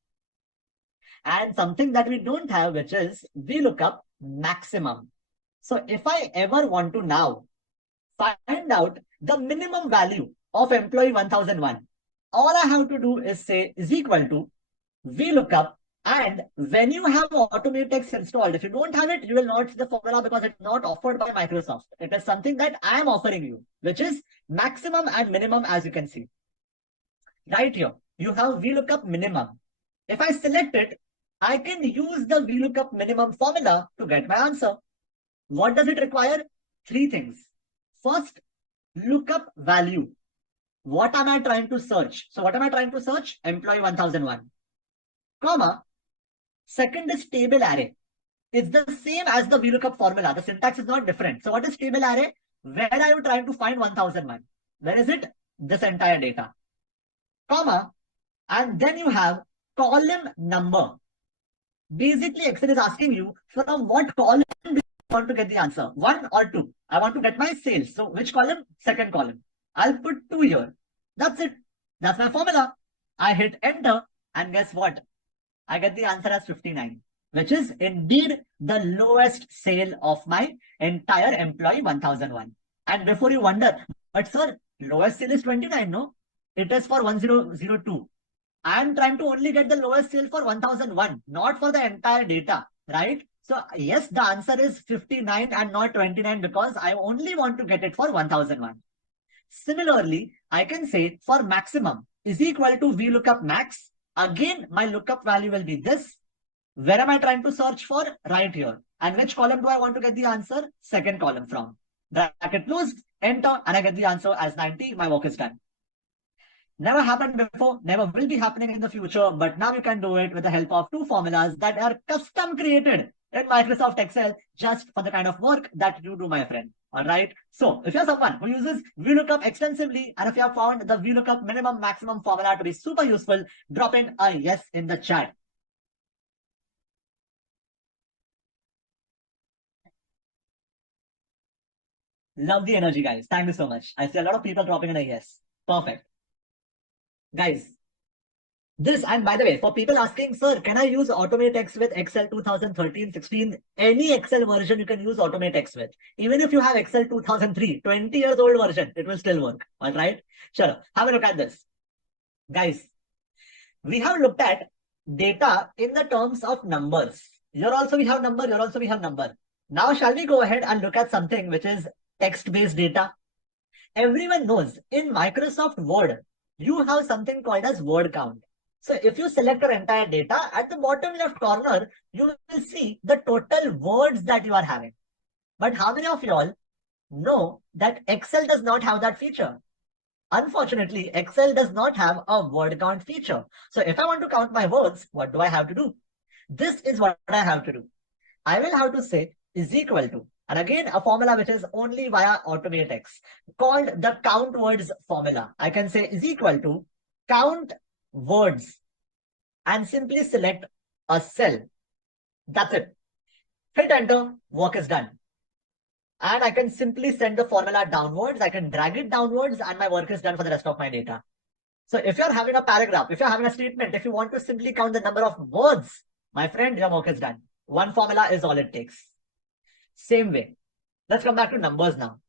And something that we don't have, which is VLOOKUP maximum. So if I ever want to now find out the minimum value of employee 1001, all I have to do is say is equal to VLOOKUP, and when you have AutomateX installed, if you don't have it, you will not see the formula because it's not offered by Microsoft. It is something that I am offering you, which is maximum and minimum, as you can see. Right here, you have VLOOKUP minimum. If I select it, I can use the VLOOKUP minimum formula to get my answer. What does it require? 3 things. First, lookup value. What am I trying to search? So what am I trying to search? Employee 1001. Comma. Second is table array. It's the same as the VLOOKUP formula. The syntax is not different. So what is table array? Where are you trying to find 1001? Where is it? This entire data. Comma. And then you have column number. Basically, Excel is asking you from what column do you want to get the answer? 1 or 2? I want to get my sales. So which column? Second column. I'll put 2 here. That's it. That's my formula. I hit enter and guess what? I get the answer as 59, which is indeed the lowest sale of my entire employee 1001. And before you wonder, but sir, lowest sale is 29, no? It is for 1002. I am trying to only get the lowest sale for 1001, not for the entire data, right? So yes, the answer is 59 and not 29 because I only want to get it for 1001. Similarly, I can say for maximum is equal to VLOOKUP max. Again, my lookup value will be this. Where am I trying to search for? Right here. And which column do I want to get the answer? Second column from. Bracket closed, enter, and I get the answer as 90. My work is done. Never happened before, never will be happening in the future, but now you can do it with the help of 2 formulas that are custom created in Microsoft Excel just for the kind of work that you do, my friend. All right. So if you're someone who uses VLOOKUP extensively, and if you have found the VLOOKUP minimum maximum formula to be super useful, drop in a yes in the chat. Love the energy, guys. Thank you so much. I see a lot of people dropping in a yes. Perfect. Guys, this, and by the way, for people asking, sir, can I use AutomateX with Excel 2013, 16? Any Excel version you can use AutomateX with. Even if you have Excel 2003, 20 years old version, it will still work. All right. Sure. Have a look at this. Guys, we have looked at data in the terms of numbers. Here also we have number, here also we have number. Now, shall we go ahead and look at something which is text-based data? Everyone knows in Microsoft Word, you have something called as word count. So if you select your entire data, at the bottom left corner, you will see the total words that you are having. But how many of you all know that Excel does not have that feature? Unfortunately, Excel does not have a word count feature. So if I want to count my words, what do I have to do? This is what I have to do. I will have to say is equal to, and again a formula which is only via AutomateX called the count words formula. I can say is equal to count words and simply select a cell. That's it. Hit enter, work is done. And I can simply send the formula downwards. I can drag it downwards and my work is done for the rest of my data. So if you're having a paragraph, if you're having a statement, if you want to simply count the number of words, my friend, your work is done. One formula is all it takes. Same way. Let's come back to numbers now.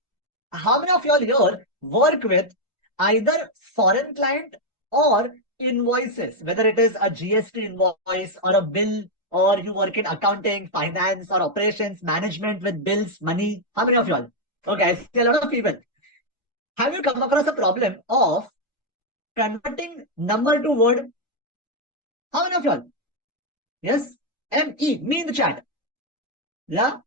How many of y'all here work with either foreign client or invoices, whether it is a GST invoice or a bill, or you work in accounting, finance, or operations, management with bills, money? How many of y'all? Okay, I see a lot of people. Have you come across a problem of converting number to word? How many of y'all? Yes? M-E, me in the chat. Yeah?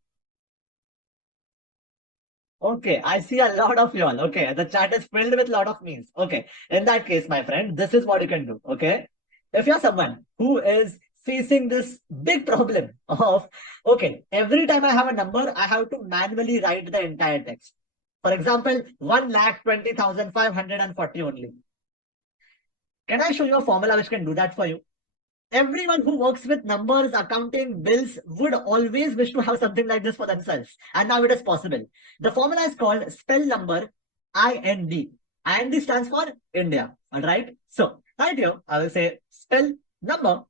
Okay, I see a lot of y'all. Okay, the chat is filled with a lot of memes. Okay, in that case, my friend, this is what you can do. Okay, if you're someone who is facing this big problem of, okay, every time I have a number, I have to manually write the entire text. For example, 1,20,540 only. Can I show you a formula which can do that for you? Everyone who works with numbers, accounting, bills would always wish to have something like this for themselves. And now it is possible. The formula is called spell number IND. IND stands for India. All right. So right here, I will say spell number.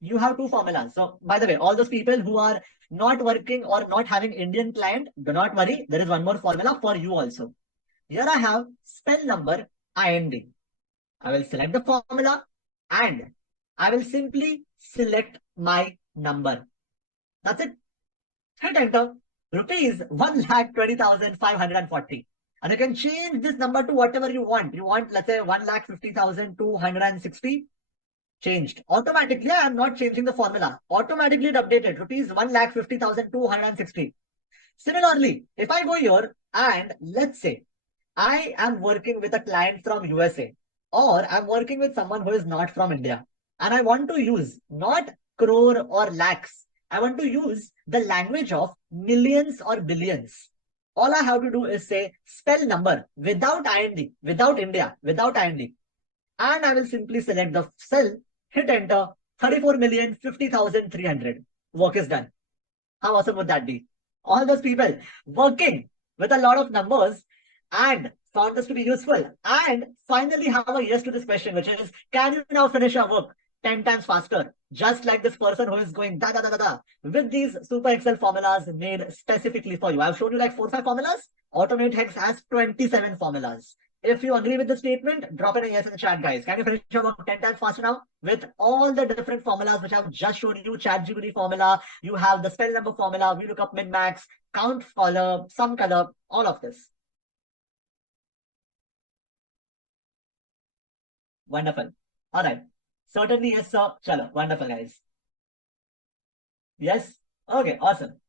You have two formulas. So by the way, all those people who are not working or not having Indian client, do not worry. There is one more formula for you also. Here I have spell number IND. I will select the formula and I will simply select my number. That's it. Hit enter. Rupees 1,20,540. And you can change this number to whatever you want. You want, let's say, 1,50,260. Changed. Automatically, I am not changing the formula. Automatically it updated. Rupees 1,50,260. Similarly, if I go here and let's say I am working with a client from USA or I'm working with someone who is not from India, and I want to use not crore or lakhs. I want to use the language of millions or billions. All I have to do is say spell number without IND, without India, without IND. And I will simply select the cell, hit enter, 34,050,300. Work is done. How awesome would that be? All those people working with a lot of numbers and found this to be useful and finally have a yes to this question, which is, can you now finish your work 10 times faster? Just like this person who is going da da da da da with these super Excel formulas made specifically for you. I've shown you like 4 or 5 formulas. AutomateX has 27 formulas. If you agree with the statement, drop in a yes in the chat, guys. Can you finish your work 10 times faster now? With all the different formulas which I've just shown you, Chat GPT formula, you have the spell number formula, VLOOKUP min-max, count color, sum color, all of this. Wonderful. All right. Certainly, yes, sir. Chalo. Wonderful, guys. Yes? Okay, awesome.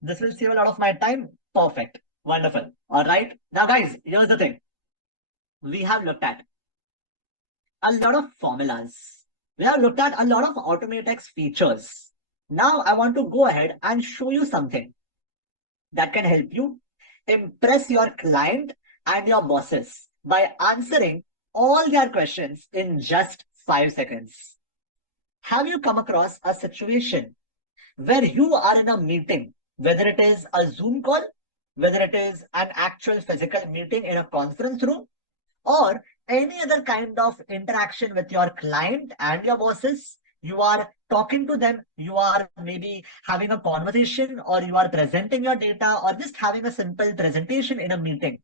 This will save a lot of my time. Perfect. Wonderful. All right. Now, guys, here's the thing. We have looked at a lot of formulas. We have looked at a lot of AutomateX features. Now, I want to go ahead and show you something that can help you impress your client and your bosses by answering all their questions in just 5 seconds. Have you come across a situation where you are in a meeting, whether it is a Zoom call, whether it is an actual physical meeting in a conference room, or any other kind of interaction with your client and your bosses? You are talking to them, you are maybe having a conversation, or you are presenting your data, or just having a simple presentation in a meeting.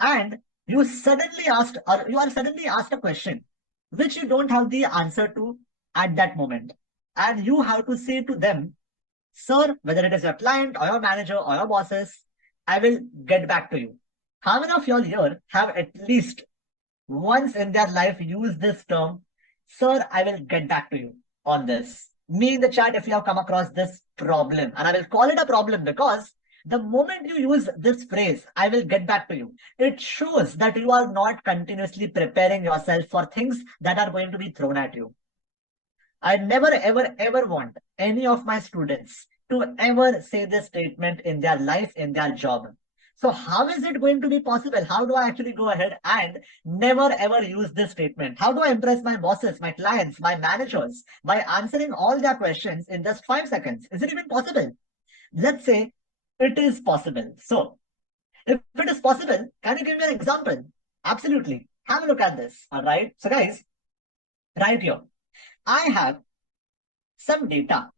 And you are suddenly asked a question which you don't have the answer to at that moment. And you have to say to them, sir, whether it is your client or your manager or your bosses, I will get back to you. How many of y'all here have at least once in their life used this term, sir, I will get back to you on this? Me in the chat if you have come across this problem. And I will call it a problem because The moment you use this phrase, I will get back to you, it shows that you are not continuously preparing yourself for things that are going to be thrown at you. I never, ever, ever want any of my students to ever say this statement in their life, in their job. So how is it going to be possible? How do I actually go ahead and never ever use this statement? How do I impress my bosses, my clients, my managers by answering all their questions in just 5 seconds? Is it even possible? Let's say it is possible. So if it is possible, can you give me an example? Absolutely. Have a look at this. All right. So guys, right here, I have some data,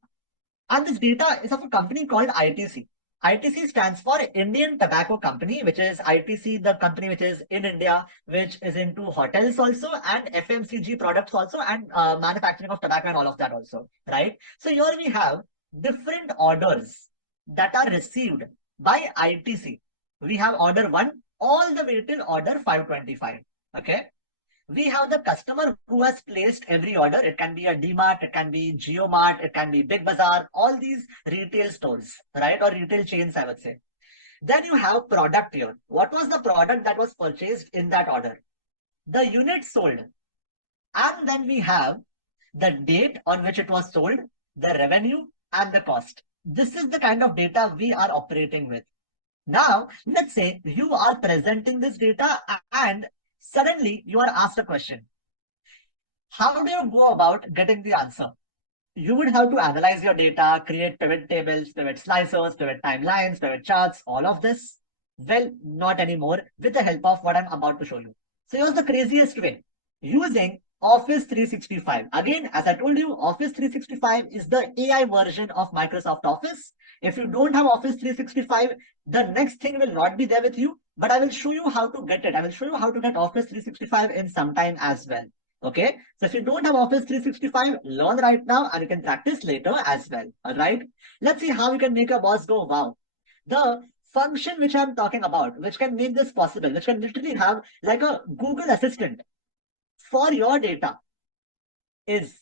and this data is of a company called ITC. ITC stands for Indian Tobacco Company, which is ITC, the company which is in India, which is into hotels also and FMCG products also, and manufacturing of tobacco and all of that also, right? So here we have different orders that are received by ITC. We have order 1 all the way till order 525. Okay. We have the customer who has placed every order. It can be a DMart, it can be GeoMart, it can be Big Bazaar, all these retail stores, right? Or retail chains, I would say. Then you have product here. What was the product that was purchased in that order? The unit sold. And then we have the date on which it was sold, the revenue, and the cost. This is the kind of data we are operating with. Now, let's say you are presenting this data and suddenly you are asked a question. How do you go about getting the answer? You would have to analyze your data, create pivot tables, pivot slicers, pivot timelines, pivot charts, all of this. Well, not anymore, with the help of what I'm about to show you. So here's the craziest way. Using Office 365. Again, as I told you, Office 365 is the AI version of Microsoft Office. If you don't have Office 365, the next thing will not be there with you, but I will show you how to get it. I will show you how to get Office 365 in some time as well. Okay. So if you don't have Office 365, learn right now and you can practice later as well. All right. Let's see how we can make a boss go, wow. The function which I'm talking about, which can make this possible, which can literally have like a Google Assistant for your data, is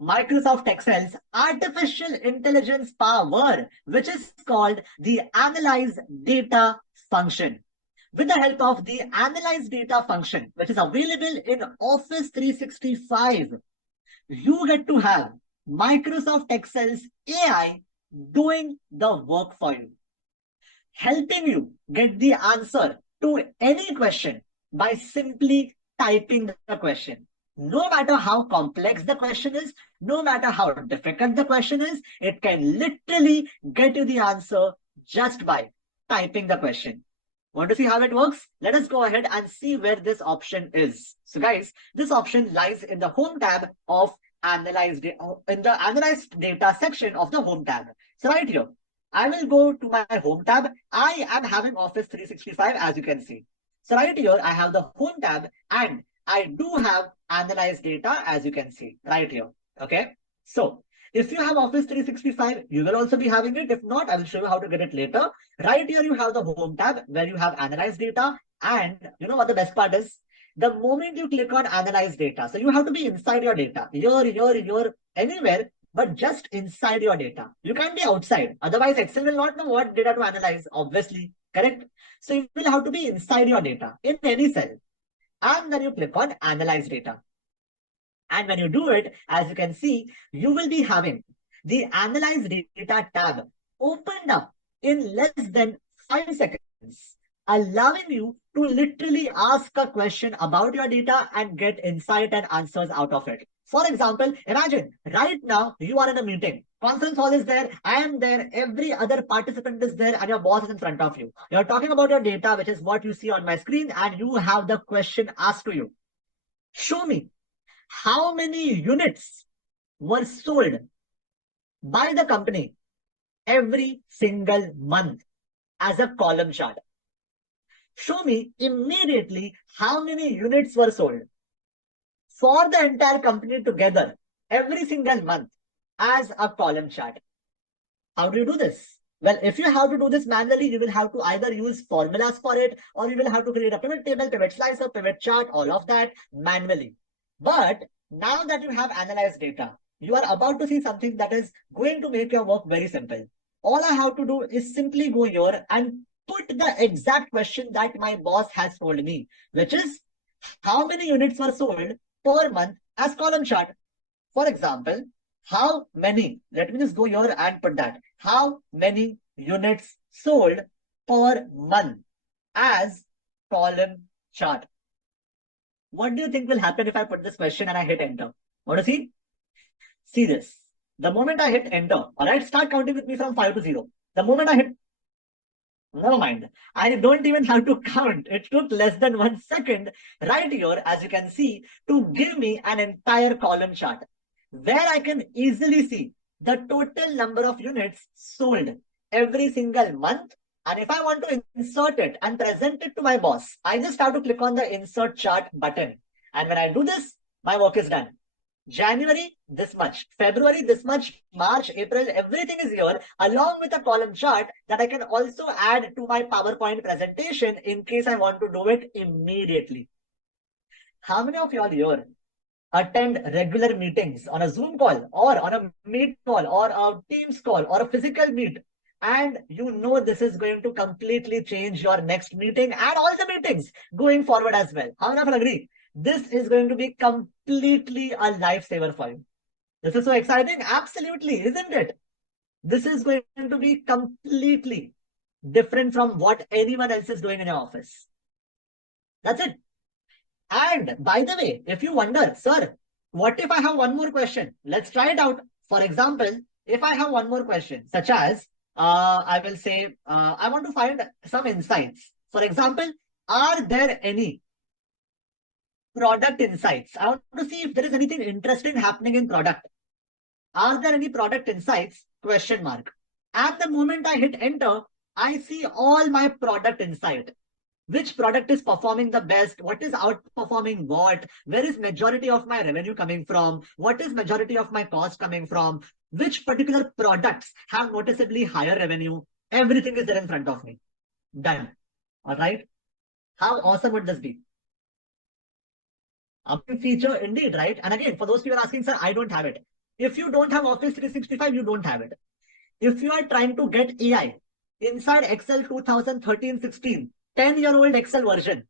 Microsoft Excel's artificial intelligence power, which is called the analyze data function. With the help of the analyze data function, which is available in Office 365, you get to have Microsoft Excel's AI doing the work for you, helping you get the answer to any question by simply typing the question. No matter how complex the question is, no matter how difficult the question is, it can literally get you the answer just by typing the question. Want to see how it works? Let us go ahead and see where this option is. So guys, this option lies in the home tab of analyzed, in the analyzed data section of the home tab. So right here, I will go to my home tab. I am having Office 365, as you can see. So right here, I have the home tab and I do have analyzed data, as you can see right here. Okay. So if you have Office 365, you will also be having it. If not, I will show you how to get it later. Right here, you have the home tab where you have analyzed data. And you know what the best part is? The moment you click on analyze data, so you have to be inside your data, here, anywhere, but just inside your data. You can't be outside. Otherwise, Excel will not know what data to analyze, obviously. Correct? So you will have to be inside your data in any cell. And then you click on analyze data. And when you do it, as you can see, you will be having the analyze data tab opened up in less than 5 seconds, allowing you to literally ask a question about your data and get insight and answers out of it. For example, imagine right now you are in a meeting. Conference hall is there, I am there, every other participant is there, and your boss is in front of you. You're talking about your data, which is what you see on my screen, and you have the question asked to you. Show me how many units were sold by the company every single month as a column chart. Show me immediately how many units were sold for the entire company together every single month as a column chart. How do you do this? Well, if you have to do this manually, you will have to either use formulas for it, or you will have to create a pivot table, pivot slicer, pivot chart, all of that manually. But now that you have analyzed data, you are about to see something that is going to make your work very simple. all I have to do is simply go here and put the exact question that my boss has told me, which is how many units were sold per month as column chart. For example, how many, let me just go here and put that, how many units sold per month as column chart. What do you think will happen if I put this question and I hit enter? Want to see? See this. The moment I hit enter, all right, start counting with me from 5 to 0. The moment I hit, never mind, I don't even have to count. It took less than 1 second right here, as you can see, to give me an entire column chart where I can easily see the total number of units sold every single month. And if I want to insert it and present it to my boss, I just have to click on the insert chart button. And when I do this, my work is done. January, this much. February, this much. March, April, everything is here along with a column chart that I can also add to my PowerPoint presentation in case I want to do it immediately. How many of y'all here attend regular meetings on a Zoom call or on a Meet call or a Teams call or a physical meet? And you know this is going to completely change your next meeting and all the meetings going forward as well. How many of you agree? This is going to be completely a lifesaver for you. This is so exciting. Absolutely, isn't it? This is going to be completely different from what anyone else is doing in your office. That's it. And by the way, if you wonder, sir, what if I have one more question? Let's try it out. For example, if I have one more question, such as, I will say, I want to find some insights. For example, are there any product insights? I want to see if there is anything interesting happening in product. Are there any product insights? Question mark. At the moment I hit enter, I see all my product insight. Which product is performing the best? What is outperforming what? Where is majority of my revenue coming from? What is majority of my cost coming from? Which particular products have noticeably higher revenue? Everything is there in front of me. Done. All right. How awesome would this be? A big feature indeed, right? And again, for those people asking, sir, I don't have it. If you don't have Office 365, you don't have it. If you are trying to get AI inside Excel 2013-16, 10-year-old Excel version,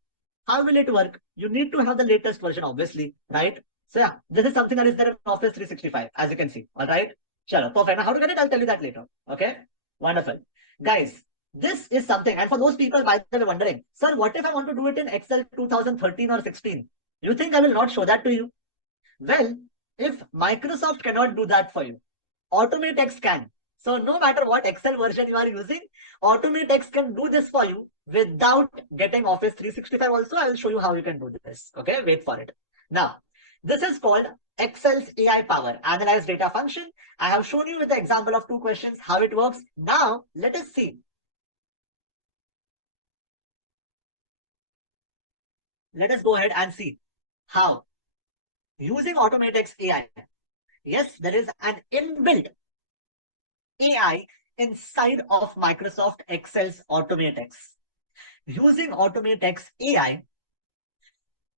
how will it work? You need to have the latest version, obviously, right? So yeah, this is something that is there in Office 365, as you can see. All right. Chalo, perfect. Now, how to get it? I'll tell you that later. Okay. Wonderful. Guys, this is something. And for those people, by the way, wondering, sir, what if I want to do it in Excel 2013 or 16? You think I will not show that to you? Well, if Microsoft cannot do that for you, AutomateX can. So no matter what Excel version you are using, AutomateX can do this for you without getting Office 365 also. I will show you how you can do this. Okay, wait for it. Now, this is called Excel's AI power, analyze data function. I have shown you with the example of 2 questions how it works. Now, let us see. Let us go ahead and see how using AutomateX AI. Yes, there is an inbuilt AI inside of Microsoft Excel's AutomateX. Using AutomateX AI,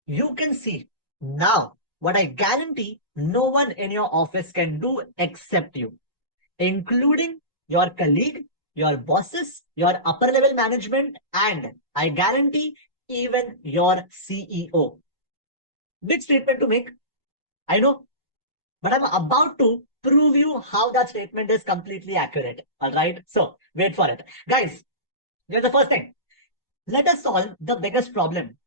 you can see now what I guarantee no one in your office can do except you, including your colleague, your bosses, your upper level management, and I guarantee even your CEO. Big statement to make, I know, but I'm about to prove you how that statement is completely accurate. All right. So wait for it. Guys, here's the first thing. Let us solve the biggest problem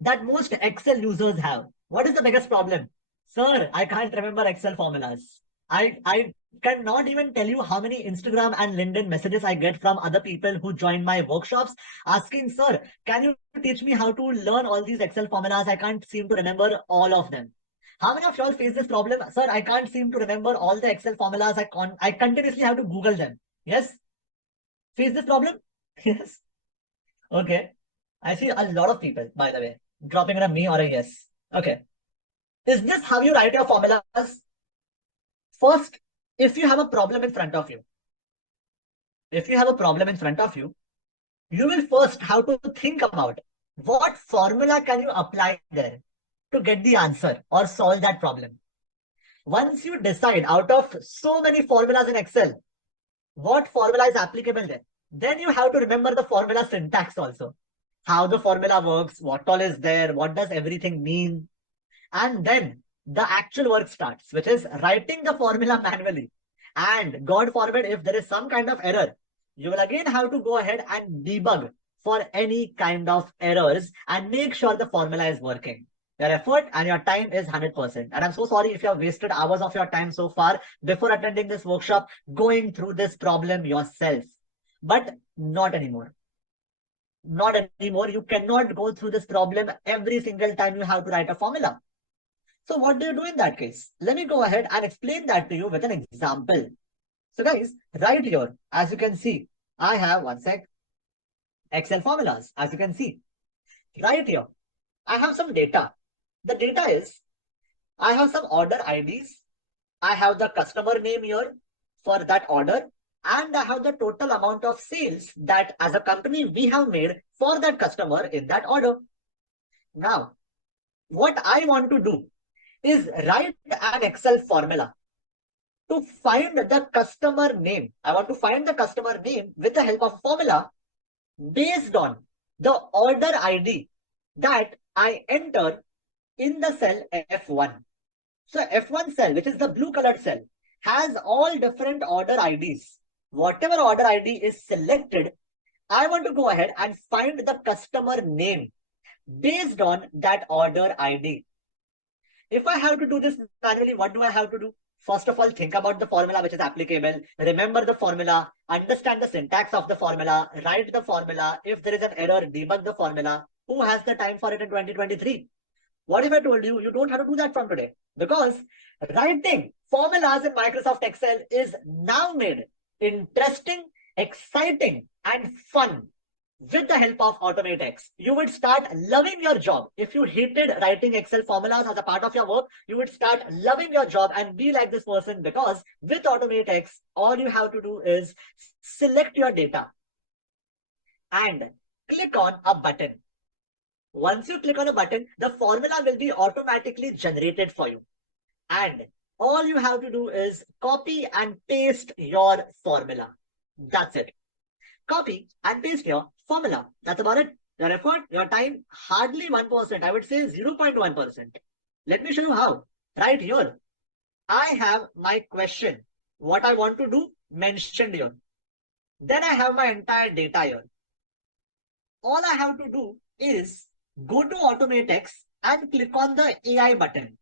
that most Excel users have. What is the biggest problem? Sir, I can't remember Excel formulas. I cannot even tell you how many Instagram and LinkedIn messages I get from other people who join my workshops asking, sir, can you teach me how to learn all these Excel formulas? I can't seem to remember all of them. How many of y'all face this problem? Sir, I can't seem to remember all the Excel formulas. I continuously have to Google them. Yes? Face this problem? Yes. Okay. I see a lot of people, by the way, dropping in a me or a yes. Okay. Is this how you write your formulas? First, if you have a problem in front of you, you will first have to think about what formula can you apply there to get the answer or solve that problem. Once you decide out of so many formulas in Excel, what formula is applicable there. Then you have to remember the formula syntax also. How the formula works, what all is there, what does everything mean. And then the actual work starts, which is writing the formula manually. And God forbid, if there is some kind of error, you will again have to go ahead and debug for any kind of errors and make sure the formula is working. Your effort and your time is 100%. And I'm so sorry if you have wasted hours of your time so far before attending this workshop, going through this problem yourself. But not anymore. Not anymore. You cannot go through this problem every single time you have to write a formula. So what do you do in that case? Let me go ahead and explain that to you with an example. So guys, right here, as you can see, I have one sec, Excel formulas, as you can see. Right here, I have some data. The data is, I have some order IDs. I have the customer name here for that order. And I have the total amount of sales that as a company we have made for that customer in that order. Now, what I want to do is write an Excel formula to find the customer name. I want to find the customer name with the help of a formula based on the order ID that I enter in the cell F1. So F1 cell, which is the blue colored cell, has all different order IDs. Whatever order ID is selected, I want to go ahead and find the customer name based on that order ID. If I have to do this manually, what do I have to do? First of all, think about the formula which is applicable. Remember the formula, understand the syntax of the formula, write the formula. If there is an error, debug the formula. Who has the time for it in 2023? What if I told you, you don't have to do that from today? Because writing formulas in Microsoft Excel is now made interesting, exciting, and fun with the help of AutomateX. You would start loving your job. If you hated writing Excel formulas as a part of your work, you would start loving your job and be like this person, because with AutomateX, all you have to do is select your data and click on a button. Once you click on a button, the formula will be automatically generated for you. And all you have to do is copy and paste your formula. That's it. Copy and paste your formula. That's about it. Your effort, your time, hardly 1%. I would say 0.1%. Let me show you how. Right here, I have my question. What I want to do, mentioned here. Then I have my entire data here. All I have to do is go to AutomateX and click on the AI button.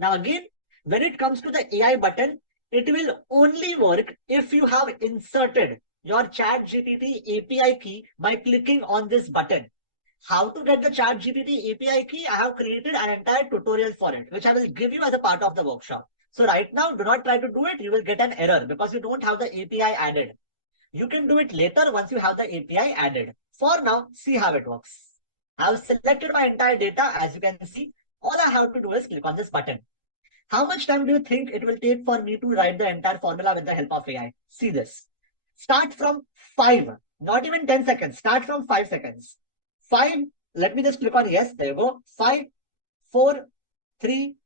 Now again, when it comes to the AI button, it will only work if you have inserted your Chat GPT API key by clicking on this button. How to get the Chat GPT API key? I have created an entire tutorial for it, which I will give you as a part of the workshop. So right now, do not try to do it. You will get an error because you don't have the API added. You can do it later once you have the API added. For now, see how it works. I have selected my entire data. As you can see, all I have to do is click on this button. How much time do you think it will take for me to write the entire formula with the help of AI? See this. Start from 5, not even 10 seconds. Start from 5 seconds. 5, let me just click on yes. There you go. 5, 4, 3,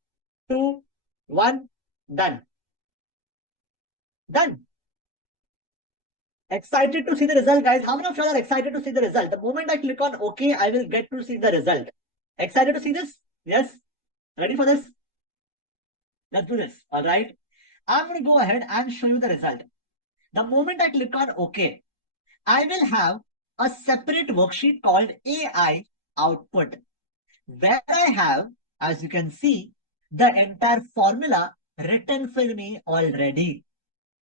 2, 1, done. Done. Excited to see the result, guys. How many of you are excited to see the result? The moment I click on OK, I will get to see the result. Excited to see this? Yes? Ready for this? Let's do this. All right. I'm going to go ahead and show you the result. The moment I click on OK, I will have a separate worksheet called AI output, where I have, as you can see, the entire formula written for me already.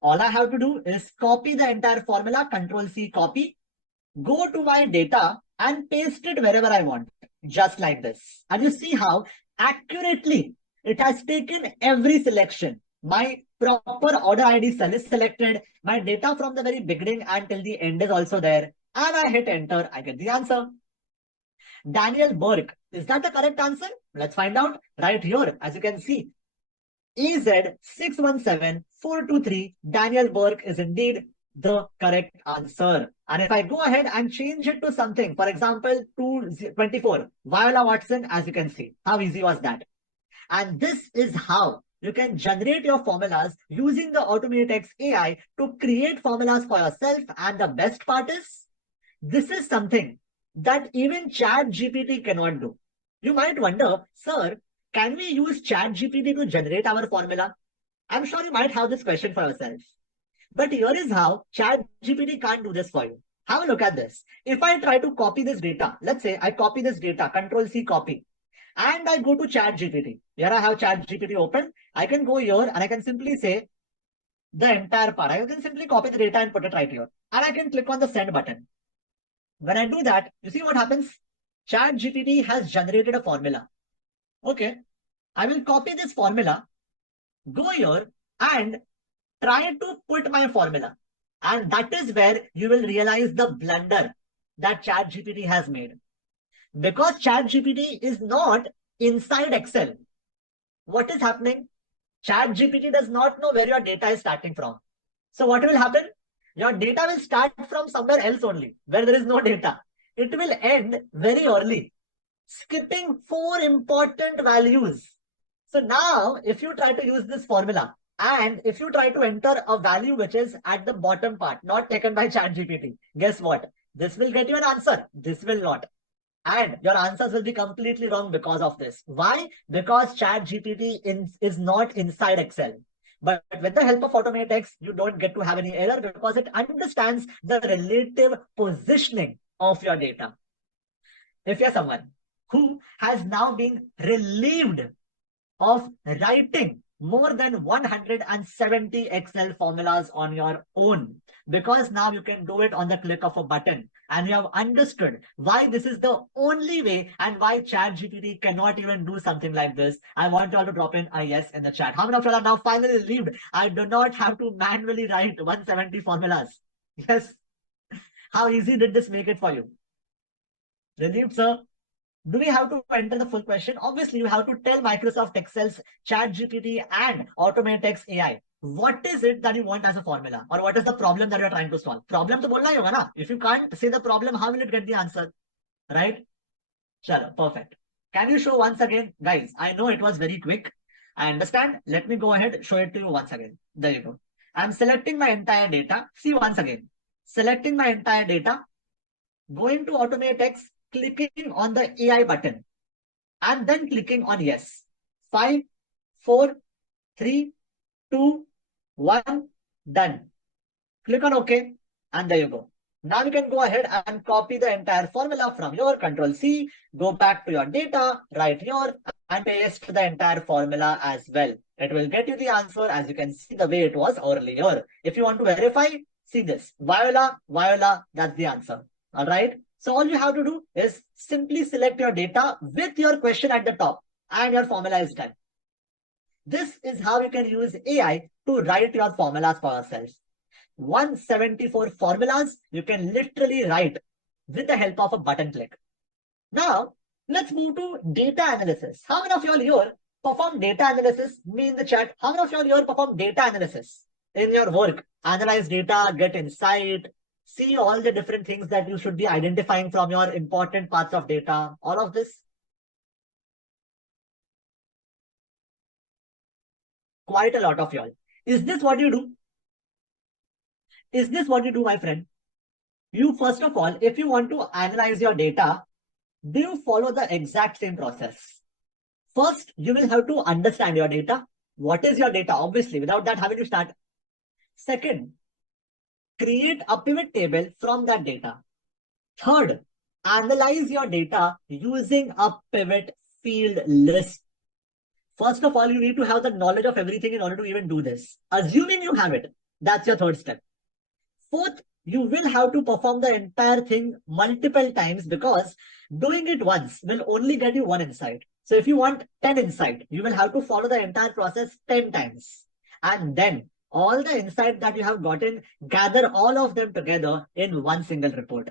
All I have to do is copy the entire formula, Control-C copy, go to my data and paste it wherever I want, just like this. And you see how accurately it has taken every selection. My proper order ID cell is selected. My data from the very beginning until the end is also there. And I hit enter. I get the answer. Daniel Burke. Is that the correct answer? Let's find out right here. As you can see, EZ617423, Daniel Burke is indeed the correct answer. And if I go ahead and change it to something, for example, 224, Viola Watson, as you can see, how easy was that? And this is how you can generate your formulas using the AutomateX AI to create formulas for yourself. And the best part is, this is something that even Chat GPT cannot do. You might wonder, sir, can we use Chat GPT to generate our formula? I'm sure you might have this question for yourself. But here is how Chat GPT can't do this for you. Have a look at this. If I try to copy this data, let's say I copy this data, Control C copy, and I go to Chat GPT. Here I have Chat GPT open. I can go here and I can simply say the entire part. I can simply copy the data and put it right here. And I can click on the send button. When I do that, you see what happens? Chat GPT has generated a formula. Okay. I will copy this formula, go here and try to put my formula. And that is where you will realize the blunder that Chat GPT has made. Because Chat GPT is not inside Excel. What is happening? Chat GPT does not know where your data is starting from. So what will happen? Your data will start from somewhere else only, where there is no data. It will end very early, skipping 4 important values. So now, if you try to use this formula, and if you try to enter a value which is at the bottom part, not taken by Chat GPT, guess what? This will get you an answer. This will not. And your answers will be completely wrong because of this. Why? Because Chat GPT is not inside Excel. But with the help of AutomateX, you don't get to have any error because it understands the relative positioning of your data. If you're someone who has now been relieved of writing more than 170 Excel formulas on your own, because now you can do it on the click of a button, and you have understood why this is the only way and why Chat GPT cannot even do something like this, I want you all to drop in a yes in the chat. How many of you are now finally relieved? I do not have to manually write 170 formulas. Yes. How easy did this make it for you? Relieved, sir? Do we have to enter the full question? Obviously, you have to tell Microsoft Excel's Chat GPT and AutomateX AI. What is it that you want as a formula? Or what is the problem that you're trying to solve? Problem to bolna hi hoga na? If you can't say the problem, how will it get the answer? Right? Chalo, perfect. Can you show once again? Guys, I know it was very quick. I understand. Let me go ahead, show it to you once again. There you go. I'm selecting my entire data. See once again. Selecting my entire data. Going to AutomateX, clicking on the AI button, and then clicking on yes. 5, 4, 3, 2, 1, done. Click on OK, and there you go. Now you can go ahead and copy the entire formula from your Control C, go back to your data, right here, and paste the entire formula as well. It will get you the answer as you can see the way it was earlier. If you want to verify, see this. Viola, Viola, that's the answer. All right. So all you have to do is simply select your data with your question at the top and your formula is done. This is how you can use AI to write your formulas for yourself. 174 formulas you can literally write with the help of a button click. Now, let's move to data analysis. How many of you all here perform data analysis? Me in the chat. How many of you all here perform data analysis in your work? Analyze data, get insight, see all the different things that you should be identifying from your important parts of data, all of this. Quite a lot of y'all. Is this what you do? Is this what you do, my friend? You, first of all, if you want to analyze your data, do you follow the exact same process? First, you will have to understand your data. What is your data? Obviously, without that, how will you start? Second, create a pivot table from that data. Third, analyze your data using a pivot field list. First of all, you need to have the knowledge of everything in order to even do this. Assuming you have it, that's your third step. Fourth, you will have to perform the entire thing multiple times because doing it once will only get you one insight. So if you want 10 insight, you will have to follow the entire process 10 times. And then all the insight that you have gotten, gather all of them together in one single report.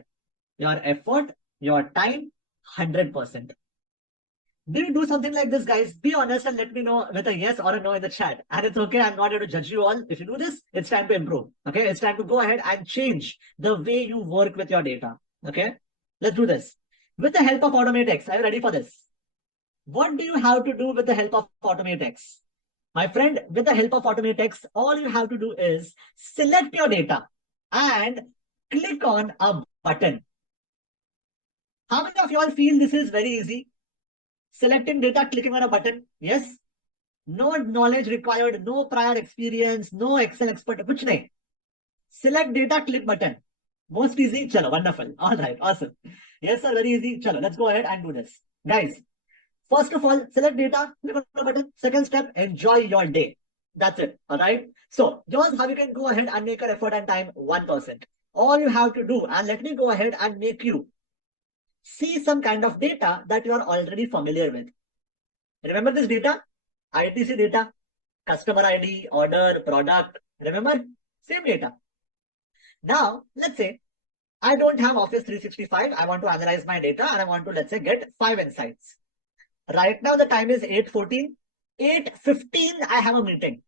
Your effort, your time, 100%. Do you do something like this, guys? Be honest and let me know with a yes or a no in the chat. And it's okay. I'm not here to judge you all. If you do this, it's time to improve. Okay. It's time to go ahead and change the way you work with your data. Okay. Let's do this. With the help of AutomateX, are you ready for this? What do you have to do with the help of AutomateX? My friend, with the help of AutomateX, all you have to do is select your data and click on a button. How many of you all feel this is very easy? Selecting data, clicking on a button. Yes? No knowledge required, no prior experience, no Excel expert. Kuch nahi. Select data, click button. Most easy. Chalo, wonderful. All right, awesome. Yes, sir, very easy. Chalo, let's go ahead and do this. Guys, first of all, select data, click on the button. Second step, enjoy your day. That's it. All right. So, here's how you can go ahead and make your effort and time 1%. All you have to do, and let me go ahead and make you see some kind of data that you are already familiar with. Remember this data? ITC data, customer ID, order, product. Remember? Same data. Now, let's say I don't have Office 365. I want to analyze my data and I want to, let's say, get 5 insights. Right now, the time is 8:14. 8:15, I have a meeting.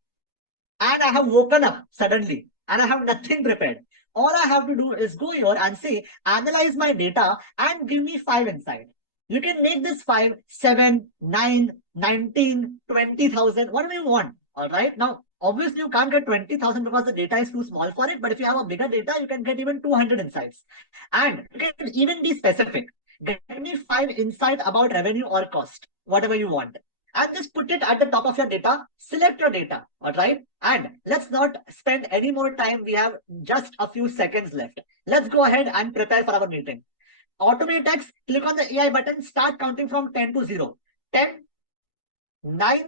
And I have woken up suddenly and I have nothing prepared. All I have to do is go here and say, analyze my data and give me 5 insights. You can make this 5, 7, 9, 19, 20,000, whatever you want. All right. Now, obviously, you can't get 20,000 because the data is too small for it. But if you have a bigger data, you can get even 200 insights. And you can even be specific. Get me 5 insights about revenue or cost, whatever you want. And just put it at the top of your data. Select your data. All right. And let's not spend any more time. We have just a few seconds left. Let's go ahead and prepare for our meeting. AutomateX, click on the AI button, start counting from 10 to 0. 10, 9,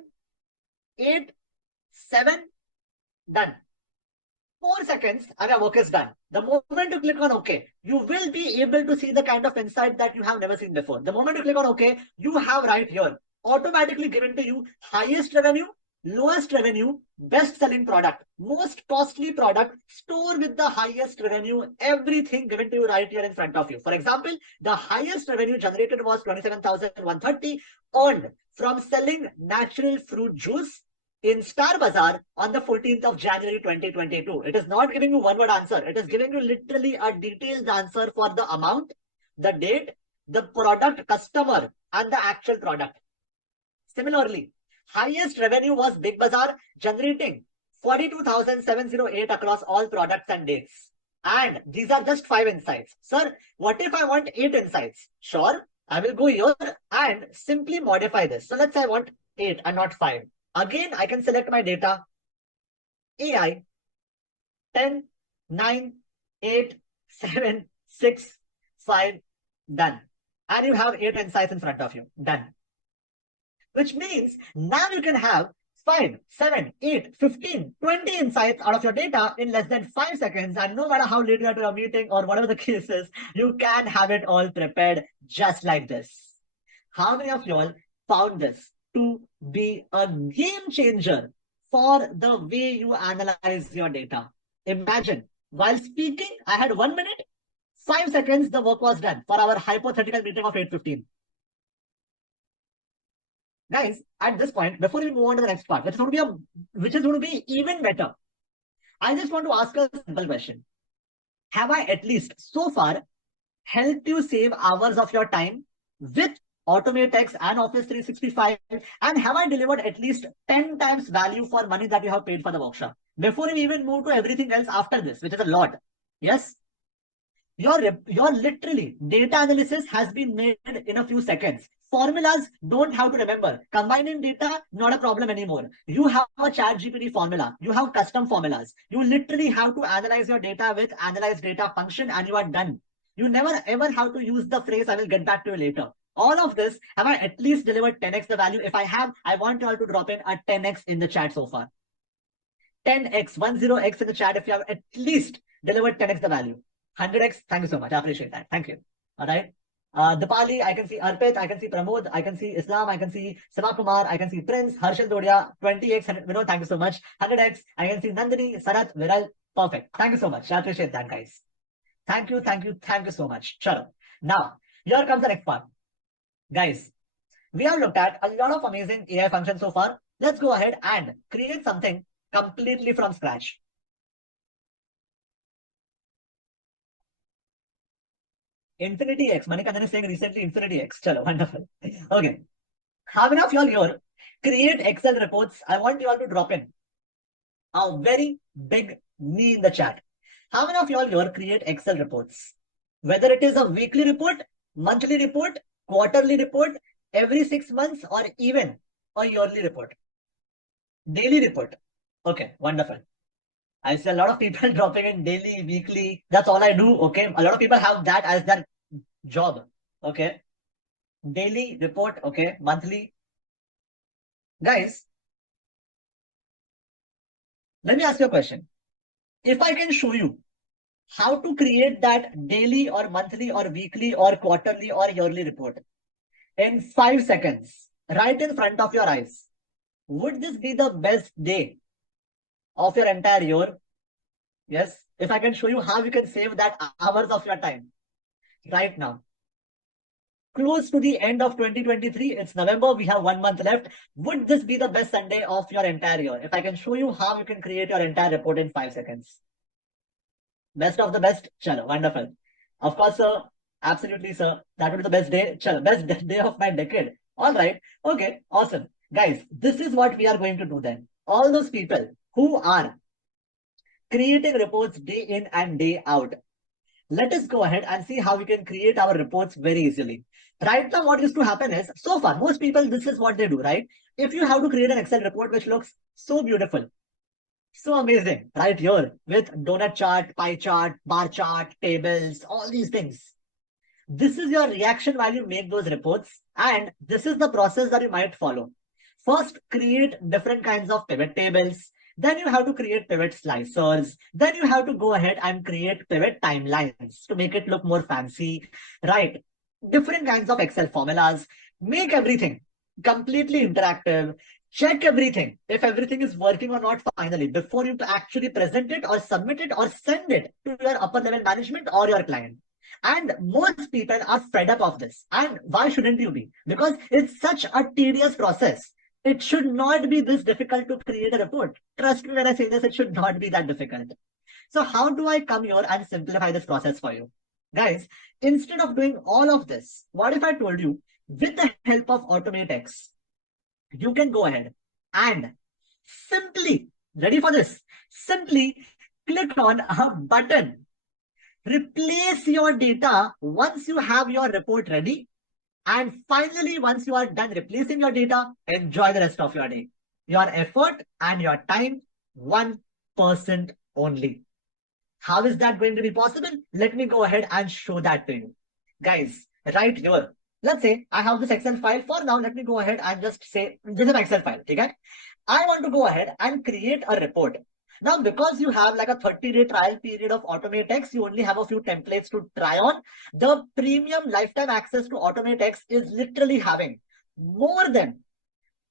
8, 7, done. 4 seconds and your work is done. The moment you click on OK, you will be able to see the kind of insight that you have never seen before. The moment you click on OK, you have right here automatically given to you highest revenue, lowest revenue, best selling product, most costly product, store with the highest revenue, everything given to you right here in front of you. For example, the highest revenue generated was 27,130 earned from selling natural fruit juice in Star Bazaar on the 14th of January 2022. It is not giving you one word answer. It is giving you literally a detailed answer for the amount, the date, the product, customer, and the actual product. Similarly, highest revenue was Big Bazaar, generating 42,708 across all products and dates. And these are just 5 insights. Sir, what if I want 8 insights? Sure, I will go here and simply modify this. So let's say I want 8 and not 5. Again, I can select my data. AI 10, 9, 8, 7, 6, 5, done. And you have 8 insights in front of you. Done. Which means now you can have 5, 7, 8, 15, 20 insights out of your data in less than 5 seconds. And no matter how late you are to a meeting or whatever the case is, you can have it all prepared just like this. How many of you all found this to be a game changer for the way you analyze your data? Imagine, while speaking, I had 1 minute, 5 seconds, the work was done for our hypothetical meeting of 8:15. Guys, at this point, before we move on to the next part, which is going to be even better, I just want to ask a simple question. Have I at least so far helped you save hours of your time with AutomateX and Office 365? And have I delivered at least 10 times value for money that you have paid for the workshop? Before we even move to everything else after this, which is a lot. Yes? Your literally data analysis has been made in a few seconds. Formulas don't have to remember. Combining data, not a problem anymore. You have a Chat GPT formula. You have custom formulas. You literally have to analyze your data with analyze data function and you are done. You never ever have to use the phrase, I will get back to you later. All of this, have I at least delivered 10x the value? If I have, I want you all to drop in a 10x in the chat so far. 10x, 10x in the chat if you have at least delivered 10x the value. 100x, thank you so much. I appreciate that. Thank you. All right. Dipali, I can see Arpit, I can see Pramod, I can see Islam, I can see Sama Kumar, I can see Prince, Harshal Dodia, 20x, Vinod, thank you so much. 100x, I can see Nandini, Sarat, Viral, perfect. Thank you so much. I appreciate that, guys. Thank you so much. Chalo. Now, here comes the next part. Guys, we have looked at a lot of amazing AI functions so far. Let's go ahead and create something completely from scratch. Infinity X. Manikandan is saying recently Infinity X. Chalo, wonderful. Okay. How many of y'all here create Excel reports, I want you all to drop in a very big me in the chat. How many of you all here create Excel reports? Whether it is a weekly report, monthly report, quarterly report, every 6 months, or even a yearly report, daily report. Okay, wonderful. I see a lot of people dropping in daily, weekly. That's all I do. Okay, a lot of people have that as their job. Okay, daily report. Okay, monthly. Guys, let me ask you a question. If I can show you how to create that daily or monthly or weekly or quarterly or yearly report in 5 seconds, right in front of your eyes, would this be the best day of your entire year? Yes. If I can show you how you can save that hours of your time right now. Close to the end of 2023, it's November, we have 1 month left. Would this be the best Sunday of your entire year? If I can show you how you can create your entire report in 5 seconds. Best of the best. Chalo, wonderful. Of course, sir. Absolutely, sir. That would be the best day. Chalo, best day of my decade. All right. Okay. Awesome. Guys, this is what we are going to do then. All those people who are creating reports day in and day out, let us go ahead and see how we can create our reports very easily. Right now, what used to happen is, so far, most people, this is what they do, right? If you have to create an Excel report which looks so beautiful, so amazing, right here with donut chart, pie chart, bar chart, tables, all these things. This is your reaction while you make those reports, and this is the process that you might follow. First, create different kinds of pivot tables. Then you have to create pivot slicers. Then you have to go ahead and create pivot timelines to make it look more fancy, right? Different kinds of Excel formulas. Make everything completely interactive. Check everything, if everything is working or not finally, before you actually present it or submit it or send it to your upper level management or your client. And most people are fed up of this. And why shouldn't you be? Because it's such a tedious process. It should not be this difficult to create a report. Trust me when I say this, it should not be that difficult. So how do I come here and simplify this process for you? Guys, instead of doing all of this, what if I told you, with the help of AutomateX, you can go ahead and simply, ready for this, simply click on a button, replace your data once you have your report ready. And finally, once you are done replacing your data, enjoy the rest of your day. Your effort and your time, 1% only. How is that going to be possible? Let me go ahead and show that to you. Guys, right here, let's say I have this Excel file. For now, let me go ahead and just say this is an Excel file. Okay? I want to go ahead and create a report. Now, because you have like a 30-day trial period of AutomateX, you only have a few templates to try on. The premium lifetime access to AutomateX is literally having more than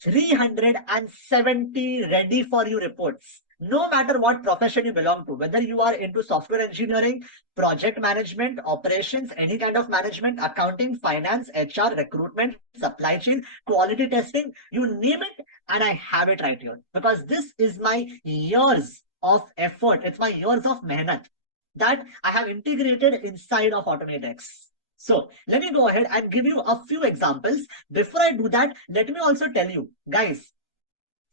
370 ready for you reports. No matter what profession you belong to, whether you are into software engineering, project management, operations, any kind of management, accounting, finance, HR, recruitment, supply chain, quality testing, you name it, and I have it right here. Because this is my years of effort. It's my years of mehnat that I have integrated inside of AutomateX. So let me go ahead and give you a few examples. Before I do that, let me also tell you, guys,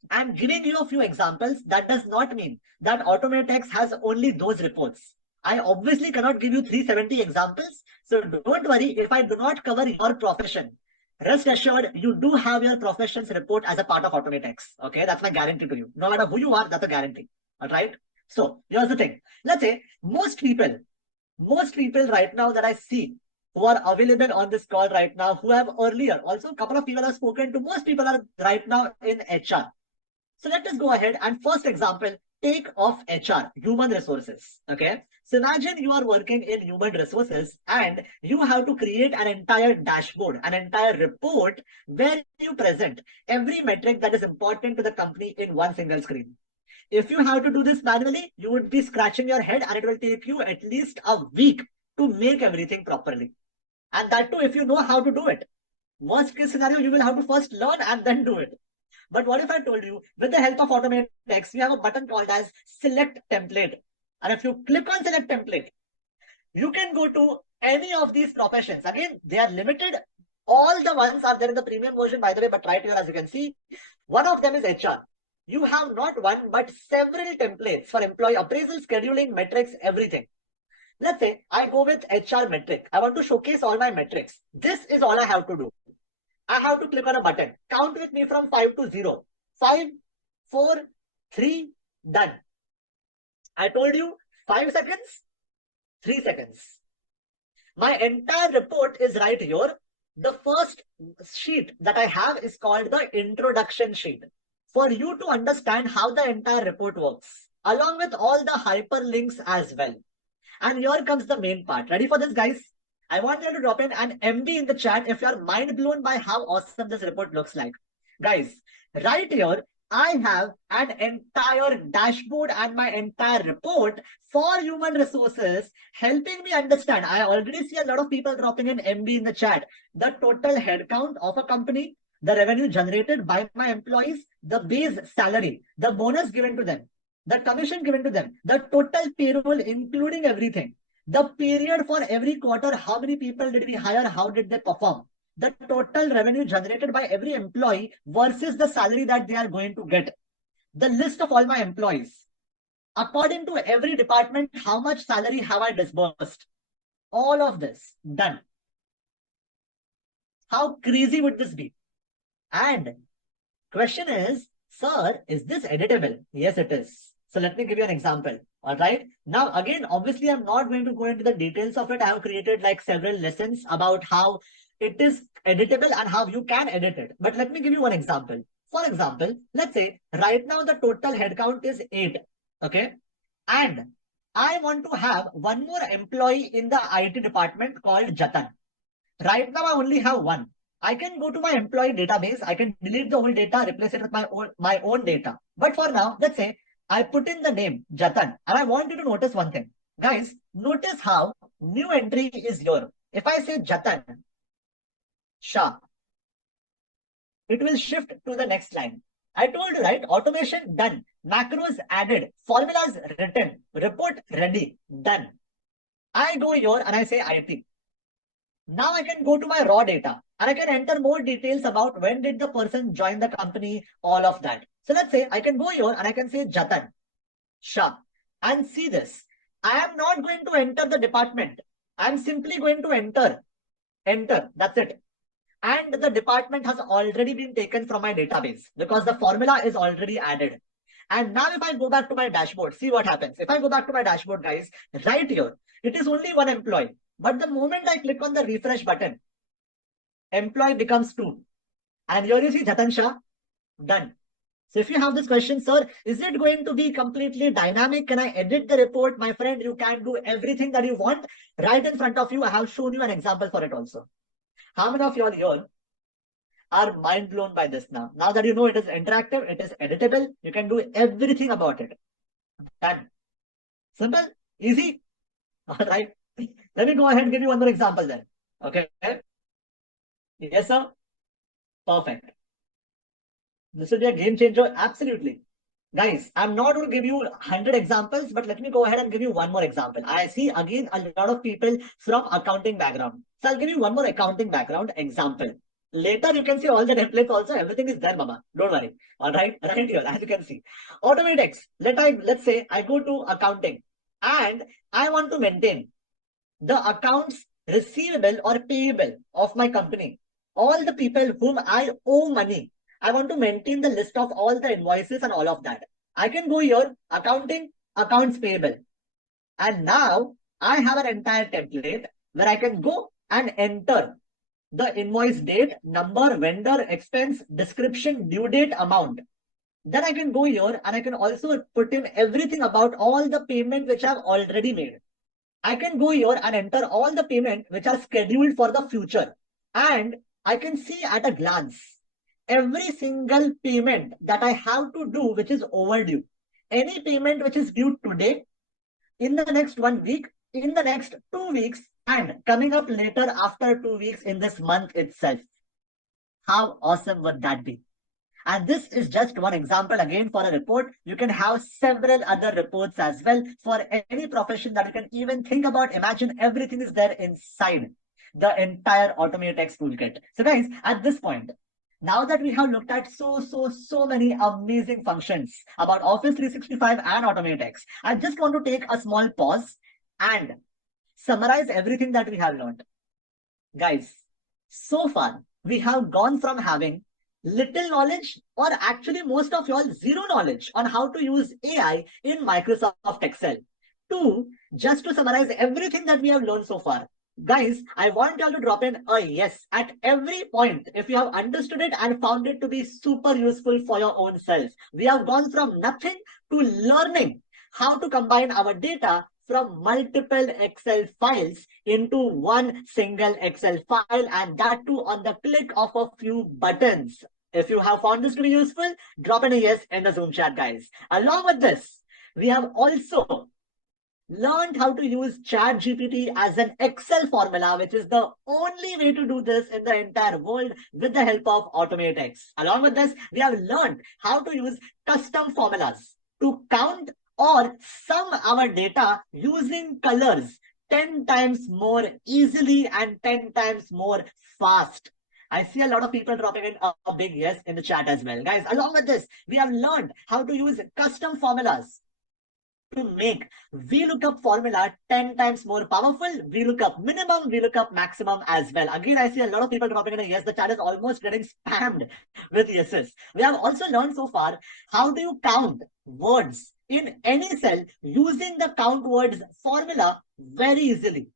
I'm giving you a few examples. That does not mean that AutomateX has only those reports. I obviously cannot give you 370 examples. So don't worry if I do not cover your profession. Rest assured, you do have your profession's report as a part of AutomateX. Okay, that's my guarantee to you. No matter who you are, that's a guarantee. All right. So here's the thing. Let's say most people right now that I see who are available on this call right now, who have earlier, also a couple of people have spoken to, most people are right now in HR. So let us go ahead and first example, take off HR, human resources. Okay. So imagine you are working in human resources and you have to create an entire dashboard, an entire report where you present every metric that is important to the company in one single screen. If you have to do this manually, you would be scratching your head and it will take you at least a week to make everything properly. And that too, if you know how to do it. Worst case scenario, you will have to first learn and then do it. But what if I told you, with the help of AutomateX, we have a button called as Select Template. And if you click on Select Template, you can go to any of these professions. Again, they are limited All the ones are there in the premium version, by the way, but right here, as you can see, one of them is HR. You have not one, but several templates for employee appraisal, scheduling, metrics, everything. Let's say I go with HR metric. I want to showcase all my metrics. This is all I have to do. I have to click on a button. Count with me from 5 to 0. 5, 4, 3, done. I told you 5 seconds, 3 seconds. My entire report is right here. The first sheet that I have is called the introduction sheet, for you to understand how the entire report works, along with all the hyperlinks as well. And here comes the main part. Ready for this, guys? I want you to drop in an MB in the chat if you are mind blown by how awesome this report looks like. Guys, right here, I have an entire dashboard and my entire report for human resources helping me understand. I already see a lot of people dropping in MB in the chat. The total headcount of a company, the revenue generated by my employees, the base salary, the bonus given to them, the commission given to them, the total payroll, including everything, the period for every quarter, how many people did we hire, how did they perform, the total revenue generated by every employee versus the salary that they are going to get, the list of all my employees, according to every department, how much salary have I disbursed, all of this done. How crazy would this be? And question is, sir, is this editable? Yes, it is. So let me give you an example. All right. Now, again, obviously, I'm not going to go into the details of it. I have created like several lessons about how it is editable and how you can edit it. But let me give you one example. For example, let's say right now the total headcount is 8. Okay. And I want to have one more employee in the IT department called Jatan. Right now, I only have one. I can go to my employee database. I can delete the old data, replace it with my own data. But for now, let's say I put in the name Jatan, and I want you to notice one thing. Guys, notice how new entry is here. If I say Jatan Shah, it will shift to the next line. I told you, right? Automation done. Macros added. Formulas written. Report ready. Done. I go here and I say IT. Now I can go to my raw data and I can enter more details about when did the person join the company, all of that. So let's say I can go here and I can say Jatan Shah and see this. I am not going to enter the department. I'm simply going to enter. That's it. And the department has already been taken from my database because the formula is already added. And now if I go back to my dashboard, see what happens. If I go back to my dashboard, guys, right here, it is only one employee. But the moment I click on the refresh button, employee becomes 2. And here you see Jatan Shah, done. So if you have this question, sir, is it going to be completely dynamic? Can I edit the report? My friend, you can do everything that you want. Right in front of you, I have shown you an example for it also. How many of you all here are mind blown by this now? Now that you know it is interactive, it is editable, you can do everything about it. Done. Simple, easy. All right. Let me go ahead and give you one more example then. Okay. Yes, sir. Perfect. This will be a game changer. Absolutely. Guys, I'm not going to give you 100 examples, but let me go ahead and give you one more example. I see again a lot of people from accounting background. So I'll give you one more accounting background example. Later, you can see all the templates also. Everything is there, mama. Don't worry. All right. Right here, as you can see. Automatics. Let's say I go to accounting and I want to maintain the accounts receivable or payable of my company. All the people whom I owe money. I want to maintain the list of all the invoices and all of that. I can go here, accounting, accounts payable. And now I have an entire template where I can go and enter the invoice date, number, vendor, expense, description, due date, amount. Then I can go here and I can also put in everything about all the payment which I've already made. I can go here and enter all the payment which are scheduled for the future. And I can see at a glance every single payment that I have to do which is overdue. Any payment which is due today, in the next 1 week, in the next 2 weeks, and coming up later after 2 weeks in this month itself. How awesome would that be? And this is just one example again for a report. You can have several other reports as well for any profession that you can even think about. Imagine everything is there inside. the entire AutomateX toolkit. So guys, at this point, now that we have looked at so many amazing functions about Office 365 and AutomateX, I just want to take a small pause and summarize everything that we have learned. Guys, so far, we have gone from having little knowledge, or actually most of y'all zero knowledge on how to use AI in Microsoft Excel, to just to summarize everything that we have learned so far. Guys, I want y'all to drop in a yes at every point if you have understood it and found it to be super useful for your own self. We have gone from nothing to learning how to combine our data from multiple Excel files into one single Excel file, and that too on the click of a few buttons. If you have found this to be useful, drop in a yes in the Zoom chat, guys. Along with this, we have also learned how to use Chat GPT as an Excel formula, which is the only way to do this in the entire world with the help of AutomateX. Along with this, we have learned how to use custom formulas to count or sum our data using colors 10 times more easily and 10 times more fast. I see a lot of people dropping in a big yes in the chat as well. Guys, along with this, we have learned how to use custom formulas to make VLOOKUP formula 10 times more powerful, VLOOKUP minimum, VLOOKUP maximum as well. Again, I see a lot of people dropping in a yes. The chat is almost getting spammed with yeses. We have also learned so far how do you count words in any cell using the count words formula very easily.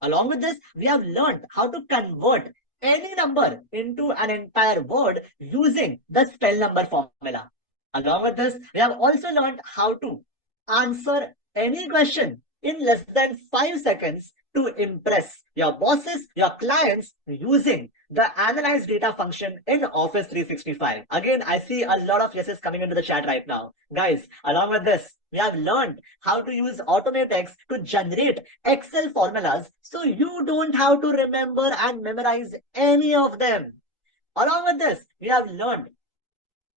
Along with this, we have learned how to convert any number into an entire word using the spell number formula. Along with this, we have also learned how to answer any question in less than 5 seconds to impress your bosses, your clients using the analyze data function in Office 365. Again, I see a lot of yeses coming into the chat right now. Guys, along with this, we have learned how to use AutomateX to generate Excel formulas so you don't have to remember and memorize any of them. Along with this, we have learned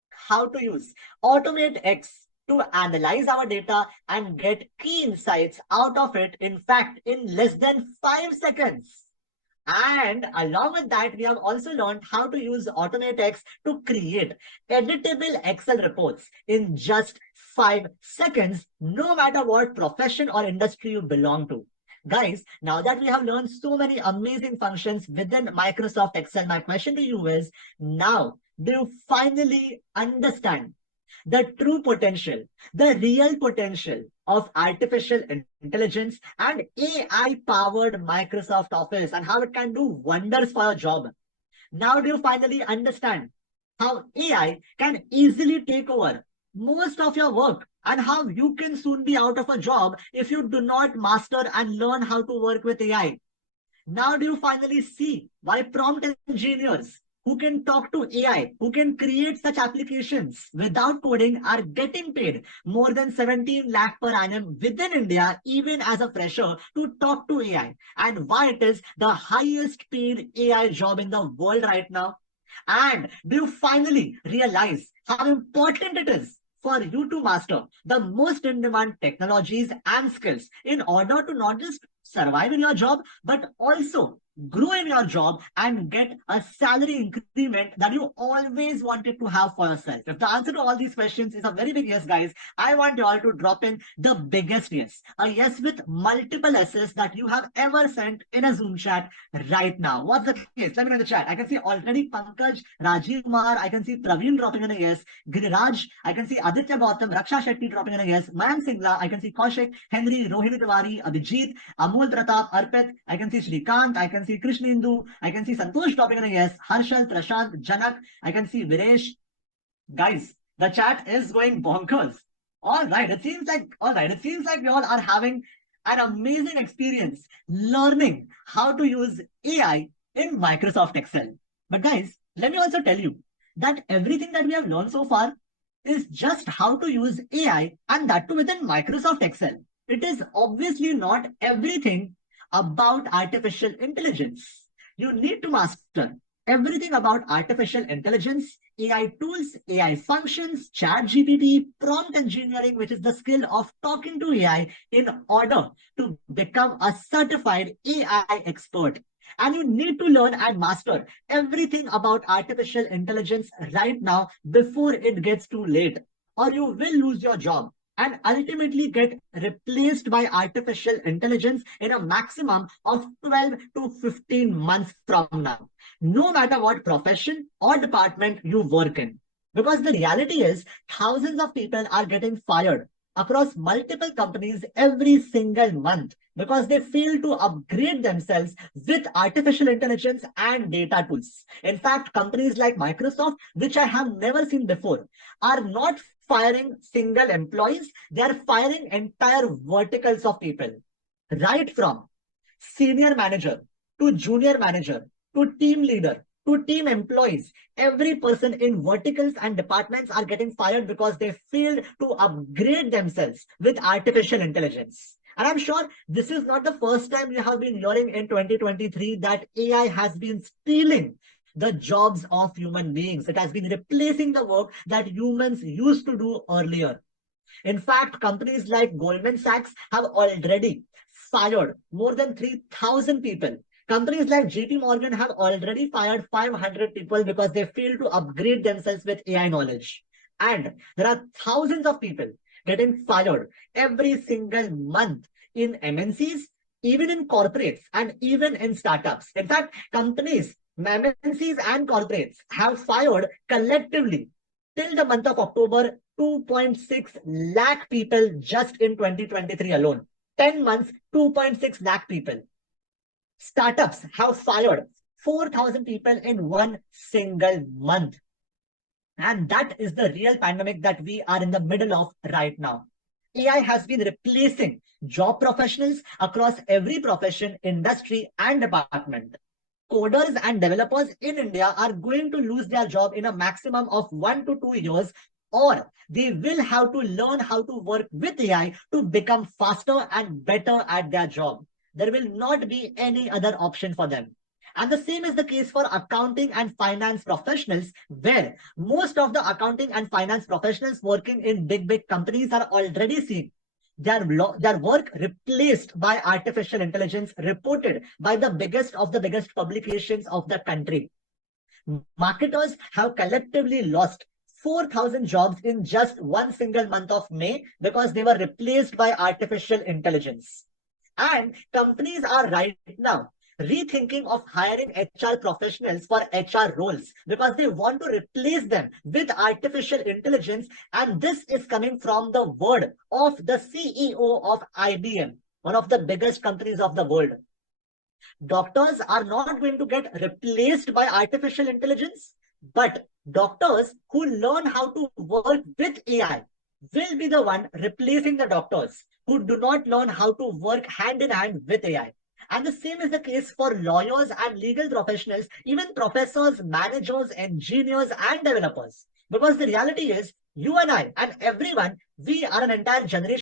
how to use AutomateX to analyze our data and get key insights out of it, in fact, in less than 5 seconds. And along with that, we have also learned how to use AutomateX to create editable Excel reports in just 5 seconds, no matter what profession or industry you belong to. Guys, now that we have learned so many amazing functions within Microsoft Excel, my question to you is, now do you finally understand the true potential, the real potential of artificial intelligence and AI-powered Microsoft Office and how it can do wonders for your job? Now do you finally understand how AI can easily take over most of your work and how you can soon be out of a job if you do not master and learn how to work with AI? Now do you finally see why prompt engineers who can talk to AI, who can create such applications without coding, are getting paid more than 17 lakh per annum within India, even as a fresher, to talk to AI, and why it is the highest paid AI job in the world right now? And do you finally realize how important it is for you to master the most in-demand technologies and skills in order to not just survive in your job, but also grow in your job and get a salary increment that you always wanted to have for yourself? If the answer to all these questions is a very big yes, guys, I want you all to drop in the biggest yes. A yes with multiple S's that you have ever sent in a Zoom chat right now. What's the case? Let me know in the chat. I can see already Pankaj, Rajiv Kumar, I can see Praveen dropping in a yes, Giriraj, I can see Aditya Gautam, Raksha Shetty dropping in a yes, Mayank Singla, I can see Kaushik, Henry, Rohini Tiwari, Abhijit, Amol Pratap, Arpit, I can see Shrikant, I can see Krishna Indu, I can see Santosh dropping in a yes, Harshal, Prashant, Janak, I can see Viresh. Guys, the chat is going bonkers. All right, it seems like we all are having an amazing experience learning how to use AI in Microsoft Excel. But guys, let me also tell you that everything that we have learned so far is just how to use AI, and that too within Microsoft Excel. It is obviously not everything about artificial intelligence. You need to master everything about artificial intelligence, AI tools, AI functions, Chat GPT, prompt engineering, which is the skill of talking to AI in order to become a certified AI expert. And you need to learn and master everything about artificial intelligence right now before it gets too late, or you will lose your job and ultimately get replaced by artificial intelligence in a maximum of 12 to 15 months from now, no matter what profession or department you work in. Because the reality is, thousands of people are getting fired across multiple companies every single month because they fail to upgrade themselves with artificial intelligence and data tools. In fact, companies like Microsoft, which I have never seen before, are not firing single employees, they are firing entire verticals of people, right from senior manager to junior manager to team leader to team employees. Every person in verticals and departments are getting fired because they failed to upgrade themselves with artificial intelligence. And I'm sure this is not the first time you have been hearing in 2023 that AI has been stealing the jobs of human beings. It has been replacing the work that humans used to do earlier. In fact, companies like Goldman Sachs have already fired more than 3,000 people. Companies like JP Morgan have already fired 500 people because they failed to upgrade themselves with AI knowledge. And there are thousands of people getting fired every single month in MNCs, even in corporates, and even in startups. In fact, companies, MNCs and corporates have fired collectively till the month of October 2.6 lakh people just in 2023 alone. 10 months, 2.6 lakh people. Startups have fired 4,000 people in one single month. And that is the real pandemic that we are in the middle of right now. AI has been replacing job professionals across every profession, industry, and department. Coders and developers in India are going to lose their job in a maximum of 1 to 2 years, or they will have to learn how to work with AI to become faster and better at their job. There will not be any other option for them. And the same is the case for accounting and finance professionals, where most of the accounting and finance professionals working in big companies are already seeing their work replaced by artificial intelligence, reported by the biggest of the biggest publications of the country. Marketers have collectively lost 4,000 jobs in just one single month of May because they were replaced by artificial intelligence. And companies are right now rethinking of hiring HR professionals for HR roles because they want to replace them with artificial intelligence. And this is coming from the word of the CEO of IBM, one of the biggest companies of the world. Doctors are not going to get replaced by artificial intelligence, but doctors who learn how to work with AI will be the one replacing the doctors who do not learn how to work hand in hand with AI. And the same is the case for lawyers and legal professionals, even professors, managers, engineers, and developers. Because the reality is, you and I and everyone, we are an entire generation